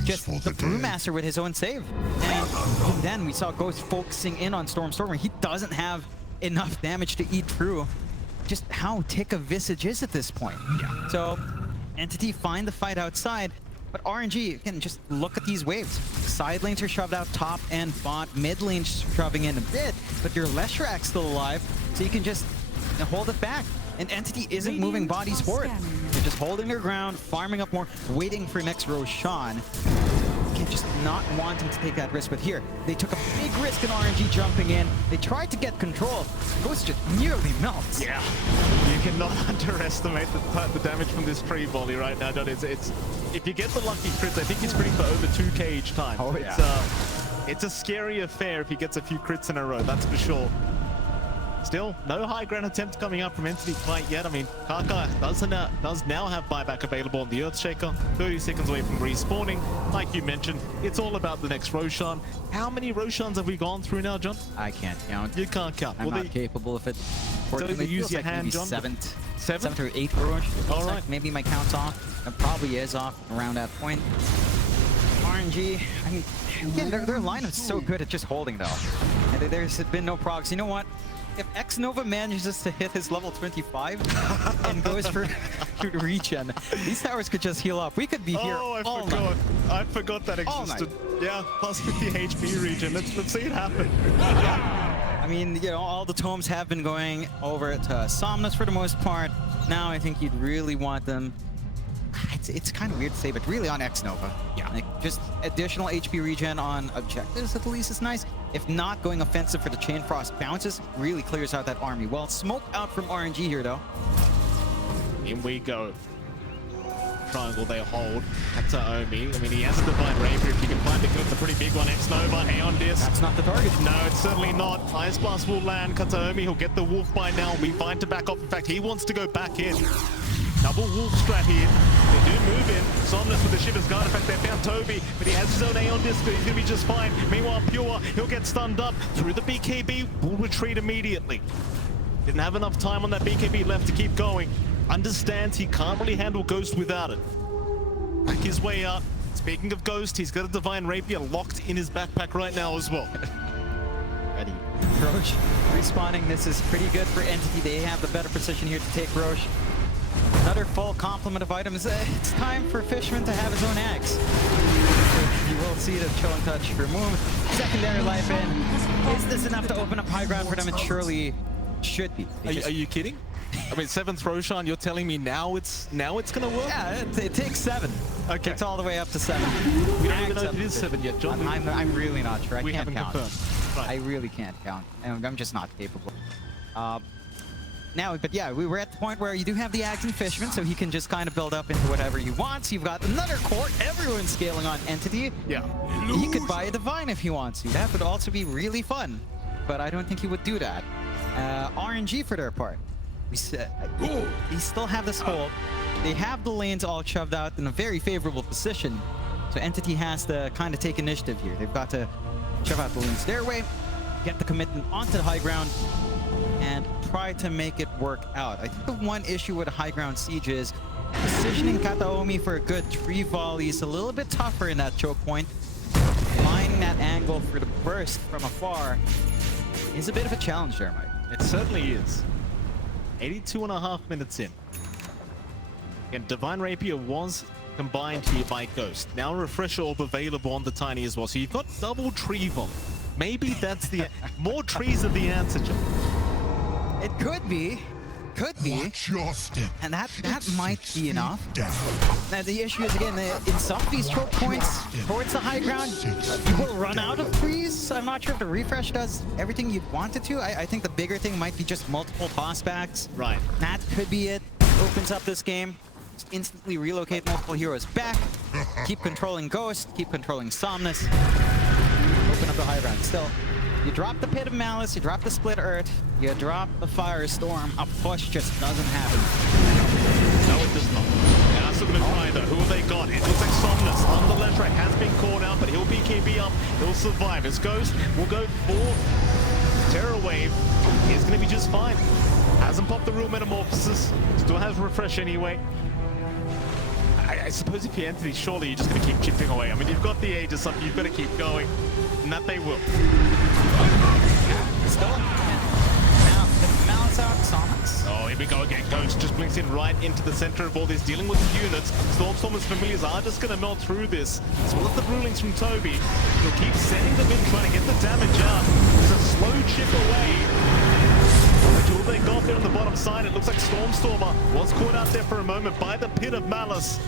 Just the Brewmaster with his own save. And then we saw Ghost focusing in on Stormer. He doesn't have enough damage to eat through. Just how thick a Visage is at this point. Yeah. So Entity find the fight outside, but RNG, again, just look at these waves. Side lanes are shoved out top and bot, mid lane shoving in a bit, but your Leshrac still alive, so you can just hold it back. And Entity isn't moving bodies forward. They're just holding their ground, farming up more, waiting for next Roshan. Just not wanting to take that risk, but here they took a big risk in RNG jumping in. They tried to get control. Ghost just nearly melts. Yeah, you cannot underestimate the damage from this tree volley right now, John. It's if you get the lucky crits, I think he's critting for over 2k each time. Oh, yeah. It's a scary affair if he gets a few crits in a row, that's for sure. Still, no high ground attempts coming up from Entity quite yet. I mean, Kaka does now have buyback available on the Earthshaker. 30 seconds away from respawning. Like you mentioned, it's all about the next Roshan. How many Roshans have we gone through now, John? I can't count. You can't count. I'm not capable of it. So use your hand, maybe John. Seventh or eighth Rosh. All right. Like maybe my count's off. It probably is off around that point. RNG, I mean, again, their lineup is so good at just holding though. And there's been no progs. You know what? If X Nova manages to hit his level 25 and goes for regen, these towers could just heal up. We could be here all night. I forgot that existed. Yeah, plus 50 HP regen. Let's see it happen. I mean, you know, all the tomes have been going over to Somnus for the most part. Now I think you'd really want them. It's kind of weird to say, but really on X Nova. Yeah. Like, just additional HP regen on objectives at least is nice. If not, going offensive for the Chain Frost bounces really clears out that army. Well, smoke out from RNG here, though. In we go. Triangle they hold. Kataomi. I mean, he has a Divine Rapier. If you can find it, it's a pretty big one. X Nova, Aeon Disc. That's not the target. No, it's certainly not. Ice Blast will land. Kataomi, he'll get the Wolf by now. We find to back off. In fact, he wants to go back in. Double Wolf strat here. They do move in. Somnus with the Shiver's Guard. In fact, they found Toby, but he has his own Aeon Disc. He's going to be just fine. Meanwhile, Pure, he'll get stunned up through the BKB. Will retreat immediately. Didn't have enough time on that BKB left to keep going. Understands he can't really handle Ghost without it. Back his way up. Speaking of Ghost, he's got a Divine Rapier locked in his backpack right now as well. Ready. Roche respawning. This is pretty good for Entity. They have the better position here to take Roche. Another full complement of items. It's time for Fishman to have his own axe. You will see the Chill and Touch remove. secondary life in. Is this enough to open up high ground for them? It surely should be. Are you kidding? I mean, 7th Roshan, you're telling me now it's gonna work? Yeah, it takes 7. Okay. It's all the way up to 7. We don't even know if it is 7 yet, John. I'm really not sure. I We can't haven't count. confirmed. Right. I really can't count. I'm just not capable. But yeah, we were at the point where you do have the Ags and Fishman, so he can just kind of build up into whatever he wants. You've got another court. Everyone's scaling on Entity. Yeah. He could buy a Divine if he wants to. That would also be really fun. But I don't think he would do that. RNG for their part. We still have this hold. They have the lanes all shoved out in a very favorable position. So Entity has to kind of take initiative here. They've got to shove out the lanes their way, get the commitment onto the high ground, and try to make it work out. I think the one issue with a high ground siege is positioning Kataomi for a good tree volley is a little bit tougher in that choke point. Finding that angle for the burst from afar is a bit of a challenge there, Mike. It certainly is. 82.5 minutes in. And Divine Rapier was combined here by Ghost. Now Refresher Orb available on the Tiny as well. So you've got double tree volley. Maybe that's the... more trees are the answer, John. It could be. Could be. Watch your step. And that might be enough. Down. Now the issue is, again, in some of these choke points towards the high ground, you will run out of trees. I'm not sure if the refresh does everything you'd want it to. I think the bigger thing might be just multiple tossbacks. Right. That could be it. Opens up this game. Just instantly relocate multiple heroes back. Keep controlling Ghost. Keep controlling Somnus. Open up the high ground. Still, you drop the Pit of Malice, you drop the Split Earth, you drop the Firestorm, a push just doesn't happen. No, it does not. And that's still going to try though. Who have they got? It looks like Somnus on the left right has been caught out, but he'll BKB up. He'll survive. His Ghost will go for Terror Wave. He's going to be just fine. Hasn't popped the real Metamorphosis. Still has Refresh anyway. I suppose if you're Entity, surely you're just going to keep chipping away. I mean, you've got the Aegis up, you've got to keep going. And that they will. Still. Now, the Malice out, Somnus. Oh, here we go again. Ghost just blinks in right into the center of all this, dealing with the units. Stormstormers familiars are just going to melt through this. As well as the rulings from Toby. He'll keep sending them in, trying to get the damage out. It's a slow chip away. All they got there on the bottom side, it looks like Stormstormer was caught out there for a moment by the Pit of Malice.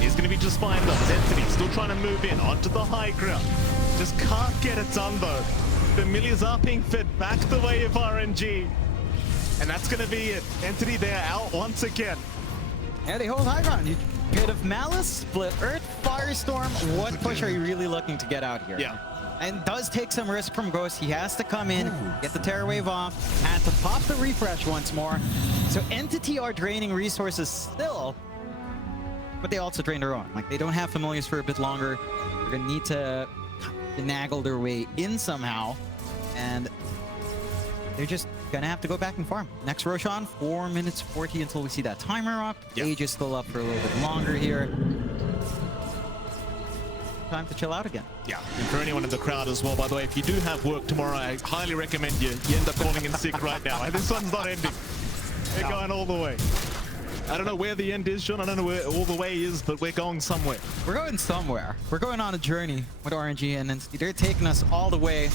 He's going to be just fine though. Entity still trying to move in onto the high ground. Just can't get it done though. Familiars are being fed back the way of RNG. And that's going to be it. Entity, they are out once again. Yeah, they hold high ground. You Pit of Malice, Split Earth, Firestorm. What push are you really looking to get out here? Yeah. And does take some risk from Ghost. He has to come in, get the Terror Wave off, and to pop the refresh once more. So Entity are draining resources still, but they also drain their own. Like, they don't have familiars for a bit longer. They're gonna need to finagle their way in somehow, and they're just gonna have to go back and farm. Next Roshan, 4 minutes 40 until we see that timer up. Yep. Age is still up for a little bit longer here. Time to chill out again. Yeah, and for anyone in the crowd as well, by the way, if you do have work tomorrow, I highly recommend you end up calling in sick right now. This one's not ending. We're going all the way. I don't know where the end is, John. I don't know where all the way is, but we're going somewhere. We're going somewhere. We're going on a journey with RNG and Entity. They're taking us all the way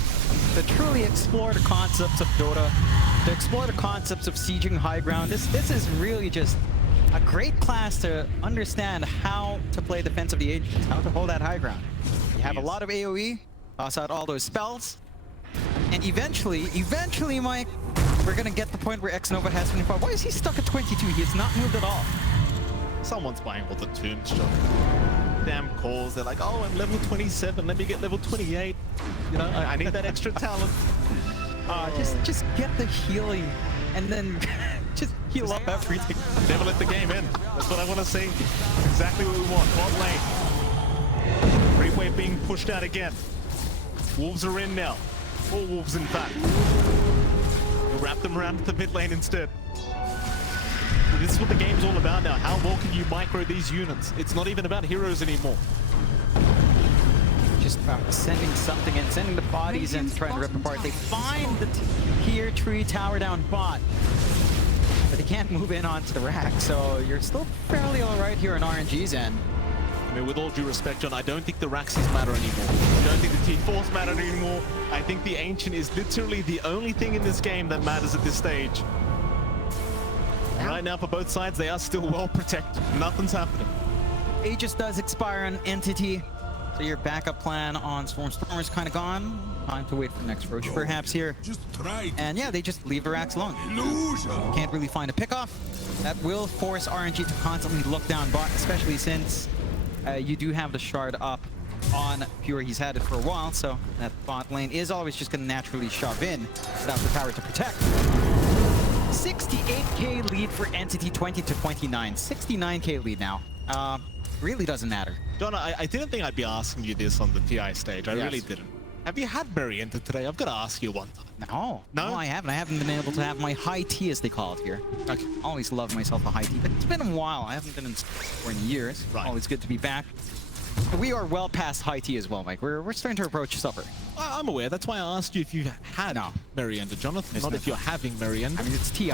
to truly explore the concepts of Dota, to explore the concepts of sieging high ground. This is really just a great class to understand how to play Defense of the Ancients, how to hold that high ground. You have a lot of AoE, toss out all those spells, and eventually, Mike, we're gonna get the point where X-Nova has 25. Why is he stuck at 22? He has not moved at all. Someone's buying all the tombs, John. Damn calls. They're like, oh, I'm level 27. Let me get level 28. You know, I need that extra talent. Just get the healing, and then just heal up everything. Never let the game end. That's what I want to see. That's exactly what we want. Bot lane. Great wave being pushed out again. Wolves are in now. 4 wolves, in fact. We'll wrap them around the mid lane instead. This is what the game's all about now. How well can you micro these units? It's not even about heroes anymore. Just about sending something in, sending the bodies in, trying to rip apart. They find the tier tree tower down bot, but they can't move in onto the rack. So you're still fairly all right here on RNG's end. I mean, with all due respect, John, I don't think the Raxes matter anymore. I don't think the T4s matter anymore. I think the Ancient is literally the only thing in this game that matters at this stage. And right now, for both sides, they are still well protected. Nothing's happening. Aegis does expire on Entity, so your backup plan on Storm's kind of gone. Time to wait for the next Roach perhaps here. Just try And yeah, they just leave the racks alone. illusion. Can't really find a pickoff. That will force RNG to constantly look down bot, especially since you do have the shard up on Pure. He's had it for a while, so that bot lane is always just going to naturally shove in without the tower to protect. 68k lead for Entity, 20 to 29. 69k lead now. Really doesn't matter. John, I didn't think I'd be asking you this on the TI stage. I really didn't. Have you had Mary enter today? I've got to ask you one time. No, No? I haven't. I haven't been able to have my high tea, as they call it here. Okay. Always loved myself a high tea, but it's been a while. I haven't been in for years. Right. Always good to be back. But we are well past high tea as well, Mike. We're starting to approach supper. I'm aware. That's why I asked you if you had Mary Ender, Jonathan. It's Not no if you're having Mary Ender. I mean, it's TI.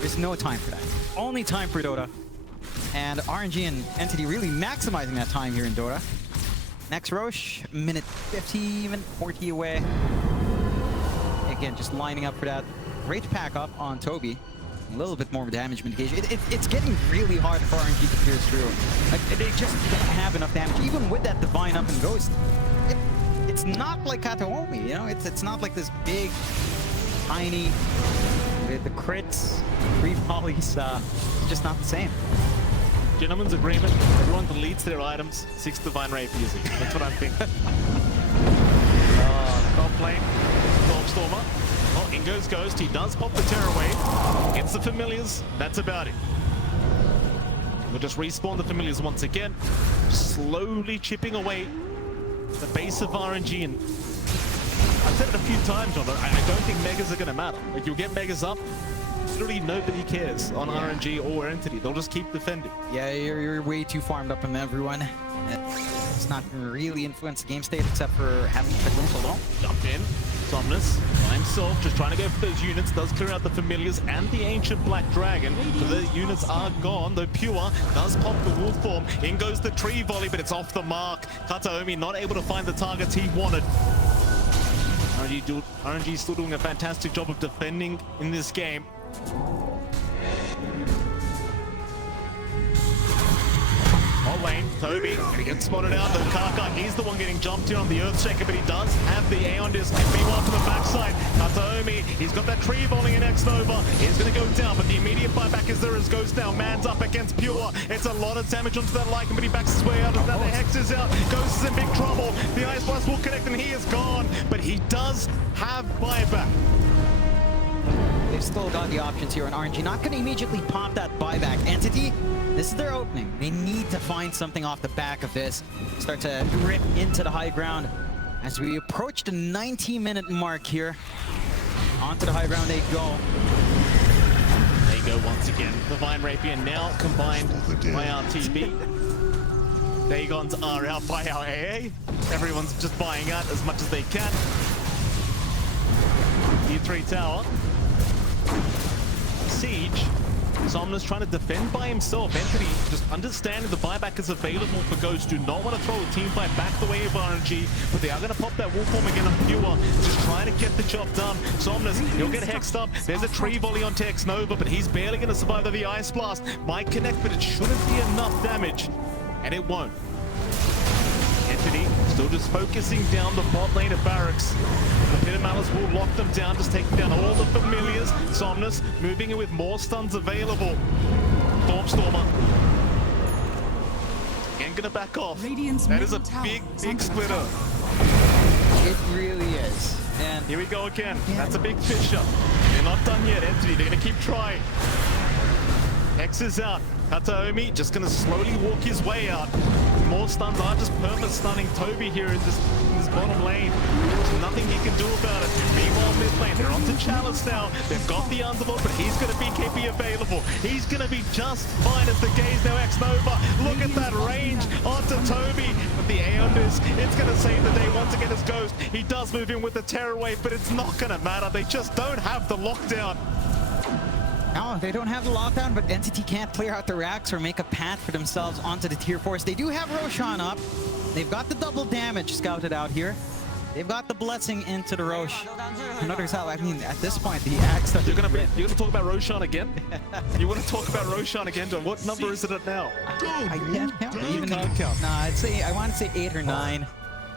There's no time for that. Only time for Dota. And RNG and Entity really maximizing that time here in Dota. Next Roche, minute 50, minute 40 away. Again, just lining up for that. Great pack up on Toby. A little bit more damage mitigation. It's getting really hard for RNG to pierce through. Like, they just don't have enough damage. Even with that Divine Up and Ghost, it's not like Kataomi, you know? It's not like this big, tiny, with the crits, 3 volleys. It's just not the same. Gentlemen's agreement. Everyone deletes their items. 6 Divine Rapiers. That's what I'm thinking. Top lane. Stormer. Oh, in goes Ghost. He does pop the Terror Wave. Gets the Familiars. That's about it. We'll just respawn the Familiars once again. Slowly chipping away the base of RNG. And I've said it a few times, John, but I don't think Megas are going to matter. Like, you'll get Megas up. Literally nobody cares on RNG or Entity. They'll just keep defending. Yeah, you're way too farmed up on everyone. It's not going to really influence the game state except for having potential though. Jump in. Somnus by himself, just trying to go for those units. Does clear out the Familiars and the Ancient Black Dragon. So the units are gone, though Pure does pop the Wolf Form. In goes the Tree Volley, but it's off the mark. Kataomi not able to find the targets he wanted. RNG still doing a fantastic job of defending in this game. Bot lane, Toby, gonna get spotted out. The Kaka, he's the one getting jumped here on the Earthshaker, but he does have the Aeon Disc. Meanwhile, from the backside, Kataomi, he's got that tree volley in X-Nova. He's gonna go down, but the immediate buyback is there as Ghost now. Man's up against Pure. It's a lot of damage onto that Lycan, but he backs his way out. Now the Hex is out. Ghost is in big trouble. The Ice Blast will connect, and he is gone, but he does have buyback. They've still got the options here on RNG. Not going to immediately pop that buyback. Entity, this is their opening. They need to find something off the back of this. Start to rip into the high ground. As we approach the 90-minute mark here. Onto the high ground they go. There you go once again. Divine Rapier now combined by our TB. Dagons are out by our AA. Everyone's just buying out as much as they can. E3 tower. Siege. Somnus trying to defend by himself. Entity just understanding the buyback is available for Ghost. Do not want to throw a team fight back the way of RNG, but they are going to pop that Wolf Form again on Pure. Just trying to get the job done. Somnus, he'll get hexed up. There's a tree volley on Tex Nova, but he's barely going to survive the Ice Blast. Might connect, but it shouldn't be enough damage. And it won't. Entity still just focusing down the bot lane of Barracks. The Pit of Malice will lock them down, just taking down all the Familiars. Somnus moving in with more stuns available. Stormer. Again, gonna back off. Radiant's That is a middle tower big, is big under splitter. It really is. And Here we go again. That's a big fish up. They're not done yet, Entity. They're gonna keep trying. X is out. Kataomi just gonna slowly walk his way out. More stuns are just perma-stunning Toby here in this bottom lane. There's nothing he can do about it. Meanwhile, mid lane, they're onto Chalice now. They've got the Underlord, but he's gonna be KP available. He's gonna be just fine as the gaze now X-Nova. Look at that range onto Toby. But the Aeon Disc, it's gonna save the day once again as Ghost. He does move in with the Terror Wave, but it's not gonna matter. They just don't have the lockdown. No, they don't have the lockdown, but Entity can't clear out the racks or make a path for themselves onto the tier 4s. They do have Roshan up. They've got the double damage scouted out here. They've got the blessing into the Rosh. Another side, I mean, at this point, the axe... You're gonna talk about Roshan again? You want to talk about Roshan again, John? What number is it at now? I can't count. Even can't count. Nah, I'd say, I want to say 8 or 9,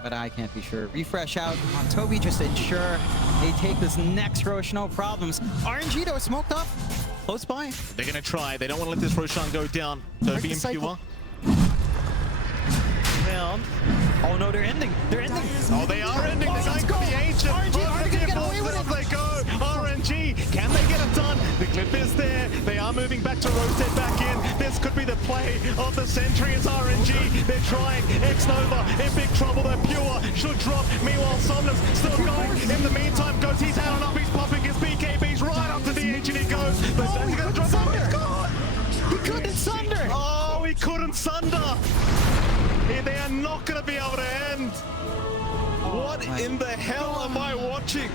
but I can't be sure. Refresh out on Toby just to ensure they take this next Rosh, no problems. RNG though, smoked up, close by. They're gonna try. They don't want to let this Roshan go down. Toby and Pure. Down. Oh no, they're ending. They're ending. Oh, they are ending. They're going for the ancient. RNG, are they gonna get away with it? They go. RNG. Can they get it done? The clip is there. They are moving back to rotate back in. This could be the play of the century. It's RNG. They're trying. X-Nova in big trouble. They're Pure. Should drop. Meanwhile, Somnus still going. In the meantime, goes. He's had enough. He's popping his BKBs right up to the ancient. He goes. But he's going to drop. Oh, he's gone. He couldn't sunder. Oh, he couldn't sunder. They are not going to be able to end. What in the hell am I watching?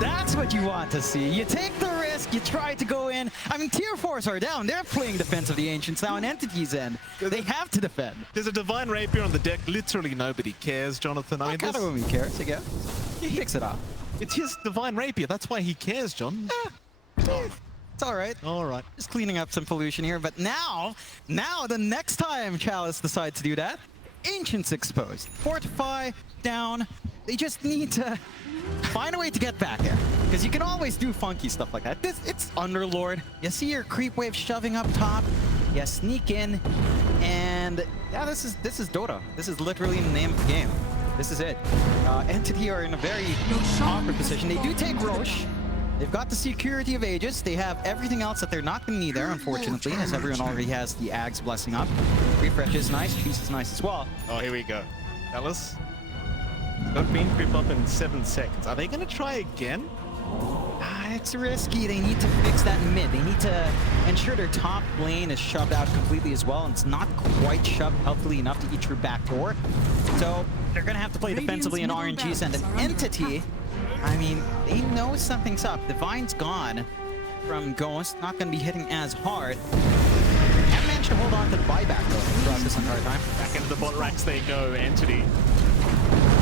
That's what you want to see. You take the risk, you try to go in. I mean, tier 4s are down. They're playing defense of the Ancients now on Entity's end. They have to defend. There's a Divine Rapier on the deck. Literally nobody cares, Jonathan. I mean, Katarumi cares, I guess. He picks it up. it's his Divine Rapier. That's why he cares, John. It's all right. All right. Just cleaning up some pollution here. But now the next time Chalice decides to do that, Ancients exposed. Fortify, down. They just need to find a way to get back there. Because you can always do funky stuff like that. It's Underlord. You see your creep wave shoving up top. You sneak in. And yeah, this is Dota. This is literally the name of the game. This is it. Entity are in a very awkward position. They do take Rosh. They've got the security of Aegis. They have everything else that they're not going to need there, unfortunately, as everyone already has the Ags blessing up. Refresh is nice. Peace is nice as well. Oh, here we go. Alice. Got beam creep up in 7 seconds. Are they going to try again? It's risky. They need to fix that mid. They need to ensure their top lane is shoved out completely as well, and it's not quite shoved healthily enough to eat through backdoor. So they're going to have to play defensively in RNG's end. An Entity, I mean, they know something's up. Divine's gone from Ghost, not going to be hitting as hard. Haven't managed to hold on to the buyback though throughout this entire time. Back into the bot racks they go, Entity.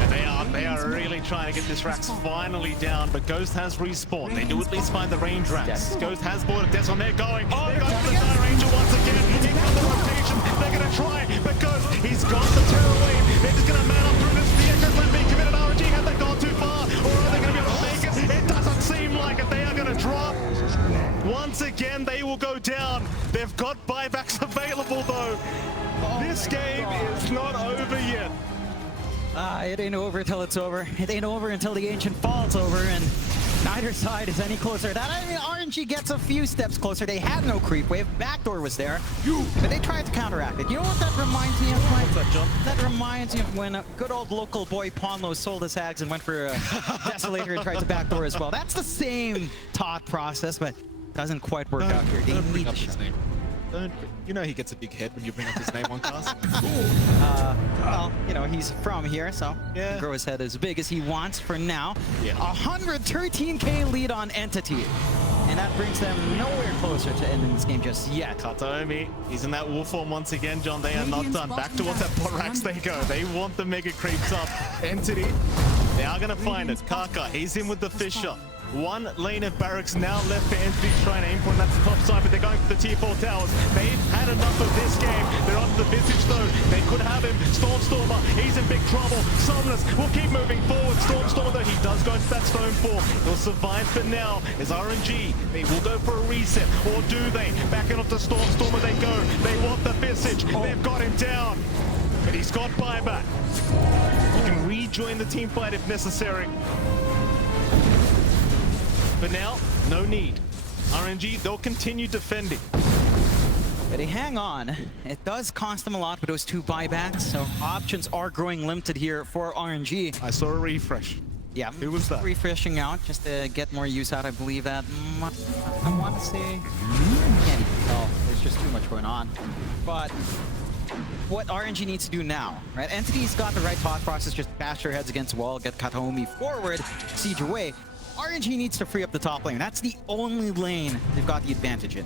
And they are really trying to get this racks finally down, but Ghost has respawned. They do at least find the range racks. Yes. Ghost has boarded Desmond. They're going. They're going for the Dire Ranger once again. Here comes the rotation. They're going to try, but Ghost, he's got the Terror Wave. They're just going to man up through this. The Echo's going to be committed. RNG, have they gone too far? Or are they going to be able to make it? It doesn't seem like it. They are going to drop. Once again, they will go down. They've got buybacks available, though. This game is not over yet. It ain't over till it's over. It ain't over until the Ancient falls over, and neither side is any closer. That, I mean, RNG gets a few steps closer. They had no creep wave. Backdoor was there, but they tried to counteract it. You know what that reminds me of, Mike? What's that, John? That reminds me of when a good old local boy Ponlo sold his Ags and went for a Desolator and tried to backdoor as well. That's the same thought process, but doesn't quite work out here. They Don't bring need up to his show. name. You know he gets a big head when you bring up his name on cast. Well, you know, he's from here, so he Yeah. can grow his head as big as he wants for now. Yeah. 113k lead on Entity. And that brings them nowhere closer to ending this game just yet. Katomi, he's in that wolf form once again, John. They are not done. Back towards that bot racks they go. They want the mega creeps up. Entity, they are going to find it. Kaka, he's in with the Fisher. One lane of barracks now left for Entity to try and aim for, and that's the top side, but they're going for the tier 4 towers. They've had enough of this game. They're on the Visage though. They could have him. Stormstormer, he's in big trouble. Somnus will keep moving forward. Stormstormer though, he does go into that stone form. He'll survive for now. Is RNG. They will go for a reset, or do they? Backing off the Stormstormer they go. They want the Visage. They've got him down. But he's got buyback. He can rejoin the team fight if necessary. But now, no need. RNG, they'll continue defending. But they hang on. It does cost them a lot with those 2 buybacks, so options are growing limited here for RNG. I saw a refresh. Yeah, Who was that? refreshing out just to get more use out. I believe that. I want to say, I can't even tell. There's just too much going on. But what RNG needs to do now, right? Entity's got the right thought process, just bash their heads against the wall, get Kataomi forward, siege away. RNG needs to free up the top lane. That's the only lane they've got the advantage in.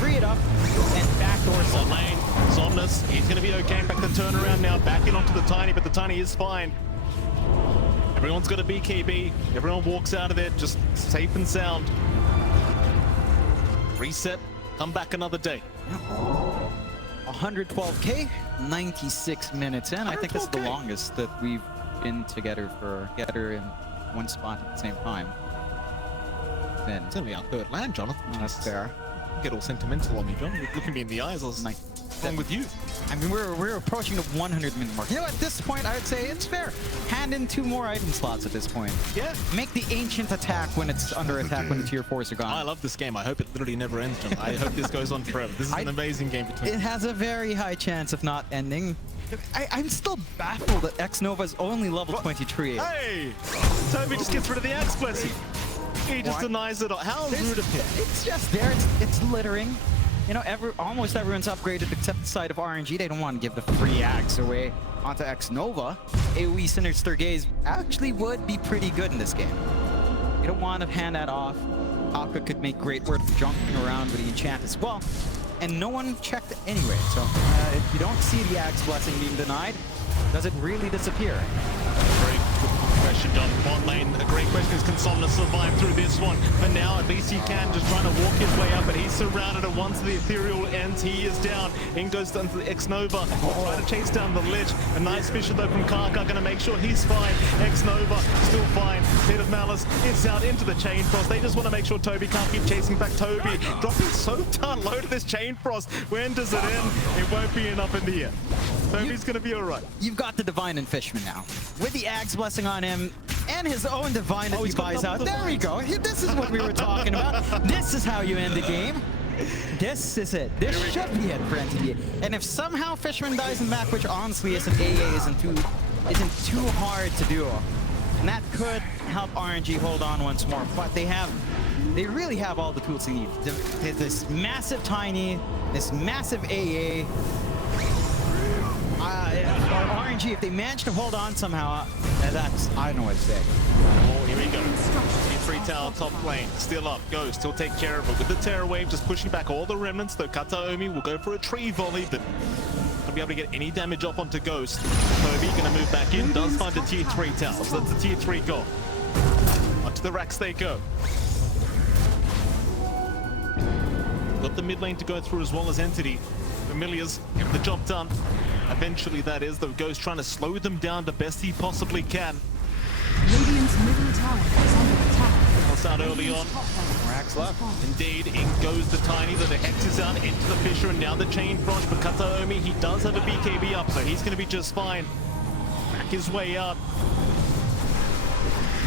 Free it up and backdoor some. Lane, Somnus, he's going to be okay. In fact, the turnaround now, back in onto the Tiny, but the Tiny is fine. Everyone's got a BKB. Everyone walks out of there just safe and sound. Reset, come back another day. 112k, 96 minutes in. I think this is the 112K. longest that we've been together in one spot at the same time. Then It's only our third land, Jonathan. that's Jesus. fair. Don't get all sentimental on me, John. You're looking me in the eyes. I was like, what's wrong with you? I mean, we're approaching the 100-minute mark. You know, at this point, I would say it's fair. Hand in 2 more item slots at this point. Yeah. Make the ancient attack when it's under attack, when the tier 4s are gone. I love this game. I hope it literally never ends, John. I hope this goes on forever. This is an amazing game between It has a very high chance of not ending. I'm still baffled that X-Nova is only level 23. Hey! Toby just gets rid of the Axe Blessing. He just What? denies it all. How rude of him. It's just there. It's littering. You know, almost everyone's upgraded except the side of RNG. They don't want to give the free axe away onto X-Nova. AoE Sinister Gaze actually would be pretty good in this game. You don't want to hand that off. Taka could make great work jumping around with the enchant as well. And no one checked anyway. So if you don't see the axe blessing being denied, does it really disappear? Very good question, John. Bot lane, a great question is, can Somnus survive through this one? For now, at least he can, just trying to walk his way up, but he's surrounded, and once the ethereal ends, he is down. In goes down to the X-Nova, trying to chase down the lich. A nice vision though from Karka, gonna make sure he's fine. X-Nova, still fine. Pit of Malice is out into the Chain Frost. They just want to make sure Toby can't keep chasing back Toby. Dropping so down low to this Chain Frost. When does it end? It won't be enough in the end. Toby's gonna be alright. You've got the Divine and Fishman now. With the Axe Blessing on him, and his own Divine that he he's got buys out. double There we go. This is what we were talking about. This is how you end the game. This is it. This should be it for NTD. And if somehow Fishman dies in back, which honestly isn't too hard to do, and that could help RNG hold on once more. But they really have all the tools they need. This massive Tiny, this massive AA. Or RNG, if they manage to hold on somehow, that's, I don't know what to say. Oh, here we go. T3 tower, top lane, still up, Ghost, he'll take care of it. With the Terror Wave, just pushing back all the remnants, though Kataomi will go for a tree volley, but not be able to get any damage up onto Ghost. Toby gonna move back in, does find the tier 3 tower, so that's the tier 3 goal. Onto the racks they go. Got the mid lane to go through as well as Entity. Familiars get the job done. Eventually, that is, though Ghost trying to slow them down the best he possibly can. Radiant's middle tower is under attack. Pulse out early on. Racks left. Indeed, in goes the Tiny, though the Hex is out into the Fissure, and now the Chain Frost. But Kataomi, he does have a BKB up, so he's going to be just fine. Back his way up.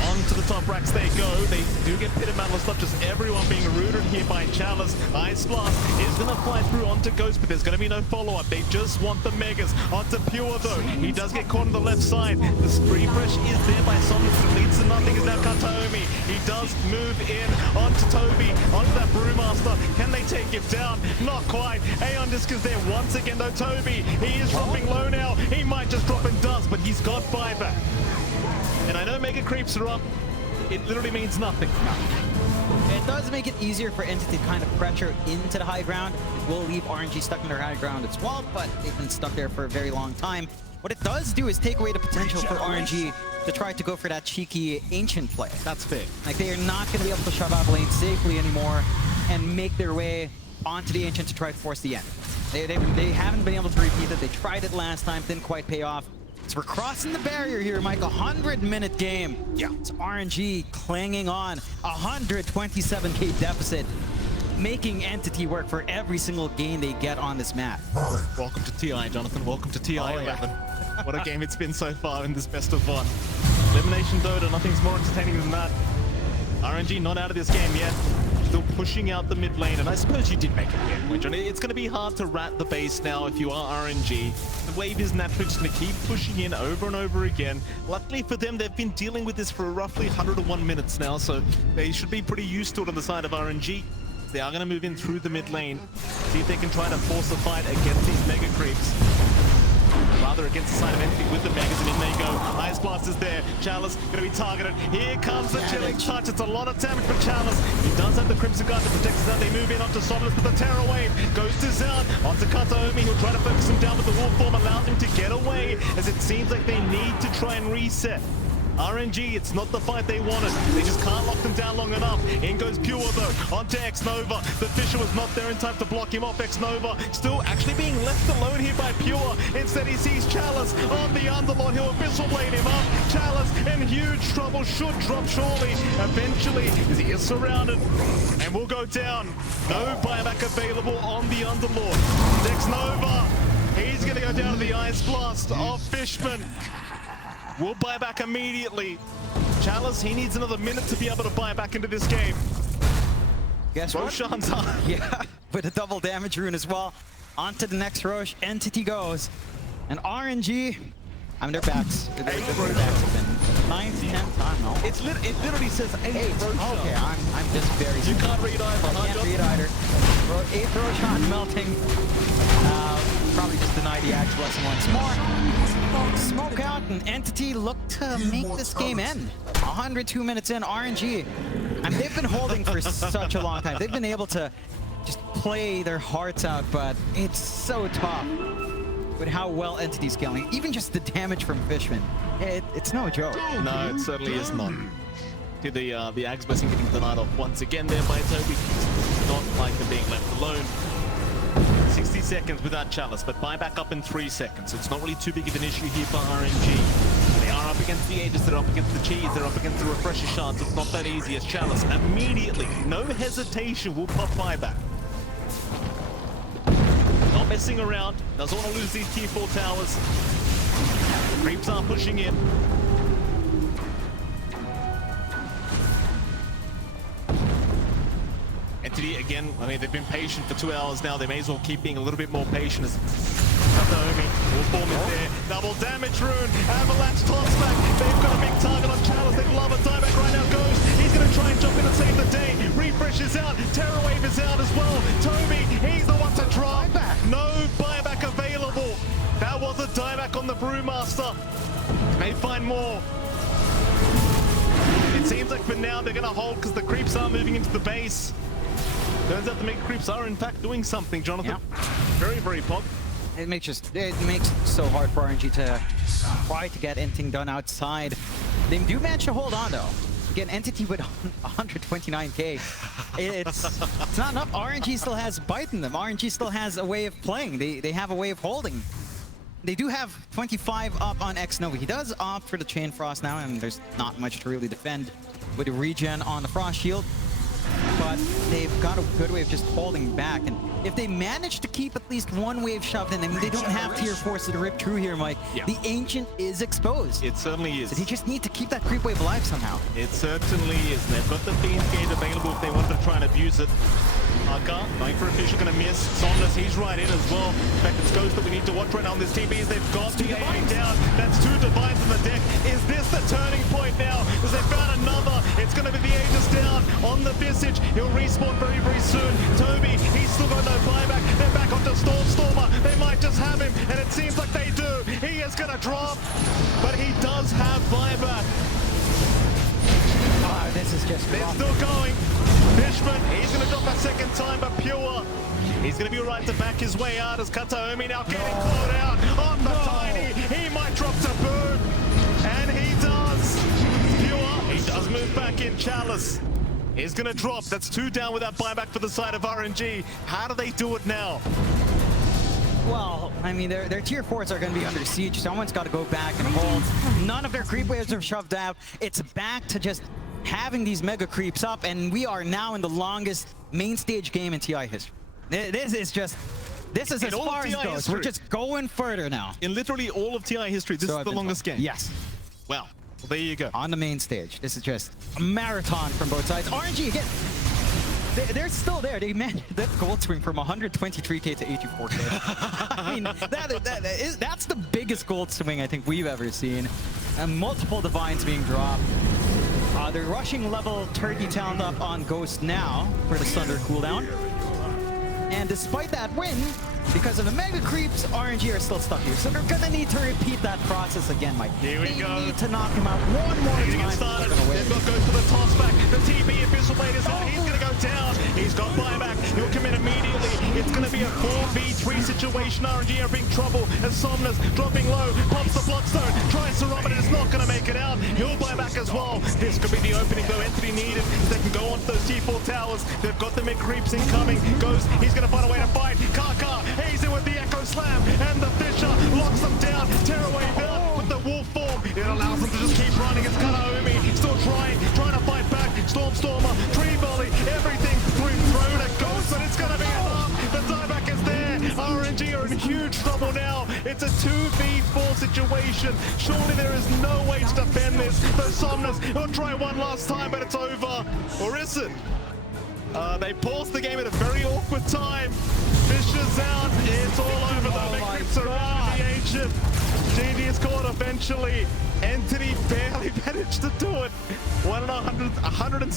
On to the top racks they go. They do get Pit of Malice up, just everyone being rooted here by Chalice. Ice Blast is going to fly through onto Ghost, but there's going to be no follow-up. They just want the Megas. Onto Pure, though. He does get caught on the left side. The refresh is there by Somnus, but leads to nothing. Is now Kataomi. He does move in onto Toby, onto that Brewmaster. Can they take him down? Not quite. Aeon Disc is there once again, though. Toby, he is dropping low now. He might just drop and does, but he's got buyback. And I know Mega Creeps are up. It literally means nothing. It does make it easier for Entity to kind of pressure into the high ground. It will leave RNG stuck in their high ground as well, but they've been stuck there for a very long time. What it does do is take away the potential for RNG to try to go for that cheeky Ancient play. That's fair. Like, they are not going to be able to shove out lane safely anymore and make their way onto the Ancient to try to force the end. They haven't been able to repeat it. They tried it last time, didn't quite pay off. So we're crossing the barrier here, Mike. 100-minute game. Yeah. It's RNG clinging on. 127k deficit, making Entity work for every single game they get on this map. Welcome to TI, Jonathan. Welcome to TI 11. What a game it's been so far in this best of one. Elimination Dota, nothing's more entertaining than that. RNG not out of this game yet. Still pushing out the mid lane, and I suppose you did make a fair point, John. It's going to be hard to rat the base now if you are RNG. The wave is naturally just going to keep pushing in over and over again. Luckily for them, they've been dealing with this for roughly 101 minutes now, so they should be pretty used to it on the side of RNG. They are going to move in through the mid lane, see if they can try to force a fight against these Mega Creeps. Rather against the side of Entity with the Megas, and in they go. Ice Blast Blast is there. Chalice gonna be targeted. Here comes the Chilling Touch. It's a lot of damage for Chalice. He does have the Crimson Guard to protect his out. They move in onto Somnus, but the Terror Wave goes to Zan. Onto Kataomi. He'll try to focus him down, but the Wolf Form allows him to get away, as it seems like they need to try and reset. RNG, it's not the fight they wanted. They just can't lock them down long enough. In goes Pure though, onto X-Nova. The Fisher was not there in time to block him off. X-Nova still actually being left alone here by Pure. Instead he sees Chalice on the Underlord. He'll Abyssal Blade him up. Chalice in huge trouble, should drop surely. Eventually, as he is surrounded and will go down. No buyback available on the Underlord. X-Nova, he's gonna go down to the Ice Blast of Fishman. We'll buy back immediately. Chalice, he needs another minute to be able to buy back into this game. Guess what? Roshan's on. Yeah, with a double damage rune as well. On to the next Roche. Entity goes. And RNG, I mean, their backs. Their backs have been 9 to 10 times. No. It literally says 8 Roshan. Okay, I'm just very You can't read either. I can't read either. 8 Roshan melting. Probably just deny the Axe Blessing once more. Smoke out, and Entity look to make this game end. 102 minutes in, RNG. And they've been holding for such a long time. They've been able to just play their hearts out, but it's so tough with how well Entity's scaling. Even just the damage from Fishman, it's no joke. No, it certainly is not. To the Axe Blessing getting denied off once again there by Toby. Not like them being left alone. 60 seconds without Chalice, but buyback up in 3 seconds. It's not really too big of an issue here for RNG. They are up against the Aegis, they're up against the Cheese, they're up against the Refresher Shards. It's not that easy as Chalice immediately, no hesitation, will pop buyback. Not messing around, doesn't want to lose these tier 4 towers. Creeps are pushing in. Entity, again, I mean, they've been patient for 2 hours now. They may as well keep being a little bit more patient as Kataomi will form it there. Double damage rune. Avalanche toss back. They've got a big target on Chalice. They love a dieback right now. Ghost. He's going to try and jump in and save the day. Refresh is out. Terror Wave is out as well. Toby, he's the one to drop. No buyback available. That was a dieback on the Brewmaster. May find more. It seems like for now they're going to hold because the creeps are moving into the base. Turns out the mega creeps are in fact doing something, Jonathan. Yeah. Very, very pog. It makes it so hard for RNG to try to get anything done outside. They do manage to hold on though. Again, Entity with 129k. It's not enough. RNG still has bite in them. RNG still has a way of playing. They have a way of holding. They do have 25 up on X-Nova. He does opt for the Chain Frost now, and there's not much to really defend with the regen on the Frost Shield. But they've got a good way of just holding back. And if they manage to keep at least one wave shoved in, I mean, they don't have tier 4s to rip through here, Mike. Yeah. The Ancient is exposed. It certainly is. So they just need to keep that creep wave alive somehow. It certainly is. And they've got the Fiend's Gate available if they want to try and abuse it. Aka, going for a fish, gonna miss. Somnus, he's right in as well. In fact, it's Ghost that we need to watch right now on this TB as they've got the aiming down. That's 2 Divines on the deck. Is this the turning point now? As they found another, it's gonna be the Aegis down on the Visage. He'll respawn very, very soon. Toby, he's still got no buyback. They're back onto Stormer. They might just have him, and it seems like they do. He is gonna drop, but he does have buyback. This is just They're still going. Fishman, he's going to drop a second time, but Pure, he's going to be right to back his way out as Kataomi now getting caught out on the Tiny. He might drop to boom, and he does. Pure, he does move back in. Chalice is going to drop. That's 2 down with that buyback for the side of RNG. How do they do it now? Well, I mean, their tier 4s are going to be under siege. Someone's got to go back and hold. None of their creep waves are shoved out. It's back to just having these mega creeps up, and we are now in the longest main stage game in TI history. This is as far as it goes. We're just going further now. In literally all of TI history, this is the longest game. Yes. Well, there you go. On the main stage. This is just a marathon from both sides. RNG, again, they're still there. They managed that gold swing from 123k to 84k. I mean, that's the biggest gold swing I think we've ever seen. And multiple Divines being dropped. They're rushing level 30 talent up on Ghost now for the Sunder cooldown. And despite that win, Because of the mega creeps, RNG are still stuck here. So they're gonna need to repeat that process again, Mike. Here we They go. need to knock him out one more He's time. get started. They're gonna win. They've got goes for the toss back. The TB Abyssal Blade is out. He's going to go down. He's got buyback. He'll commit immediately. It's going to be a 4v3 situation. RNG are in trouble as Somnus dropping low. Pops the Bloodstone. Tries to run, but it's not going to make it out. He'll buy back as well. This could be the opening though. Entity needed. They can go onto those G4 towers. They've got the mid creeps incoming. Goes. He's going to find a way to fight. Kaka. He's in with the Echo Slam. And the Fisher locks them down. Tearaway down with the Wolf form. It allows them to just keep running. It's Kanaomi. Still trying to fight back. Stormer, Tree Volley, everything thrown at Ghost, but it's going to be enough. The dieback is there. RNG are in huge trouble now. It's a 2v4 situation. Surely there is no way to defend this. The Somnus will try one last time, but it's over. Or is it? They paused the game at a very awkward time. Fisher's out. It's all over. The Meccrips are out of the ancient. GG is caught eventually. Entity barely managed to do it. 107.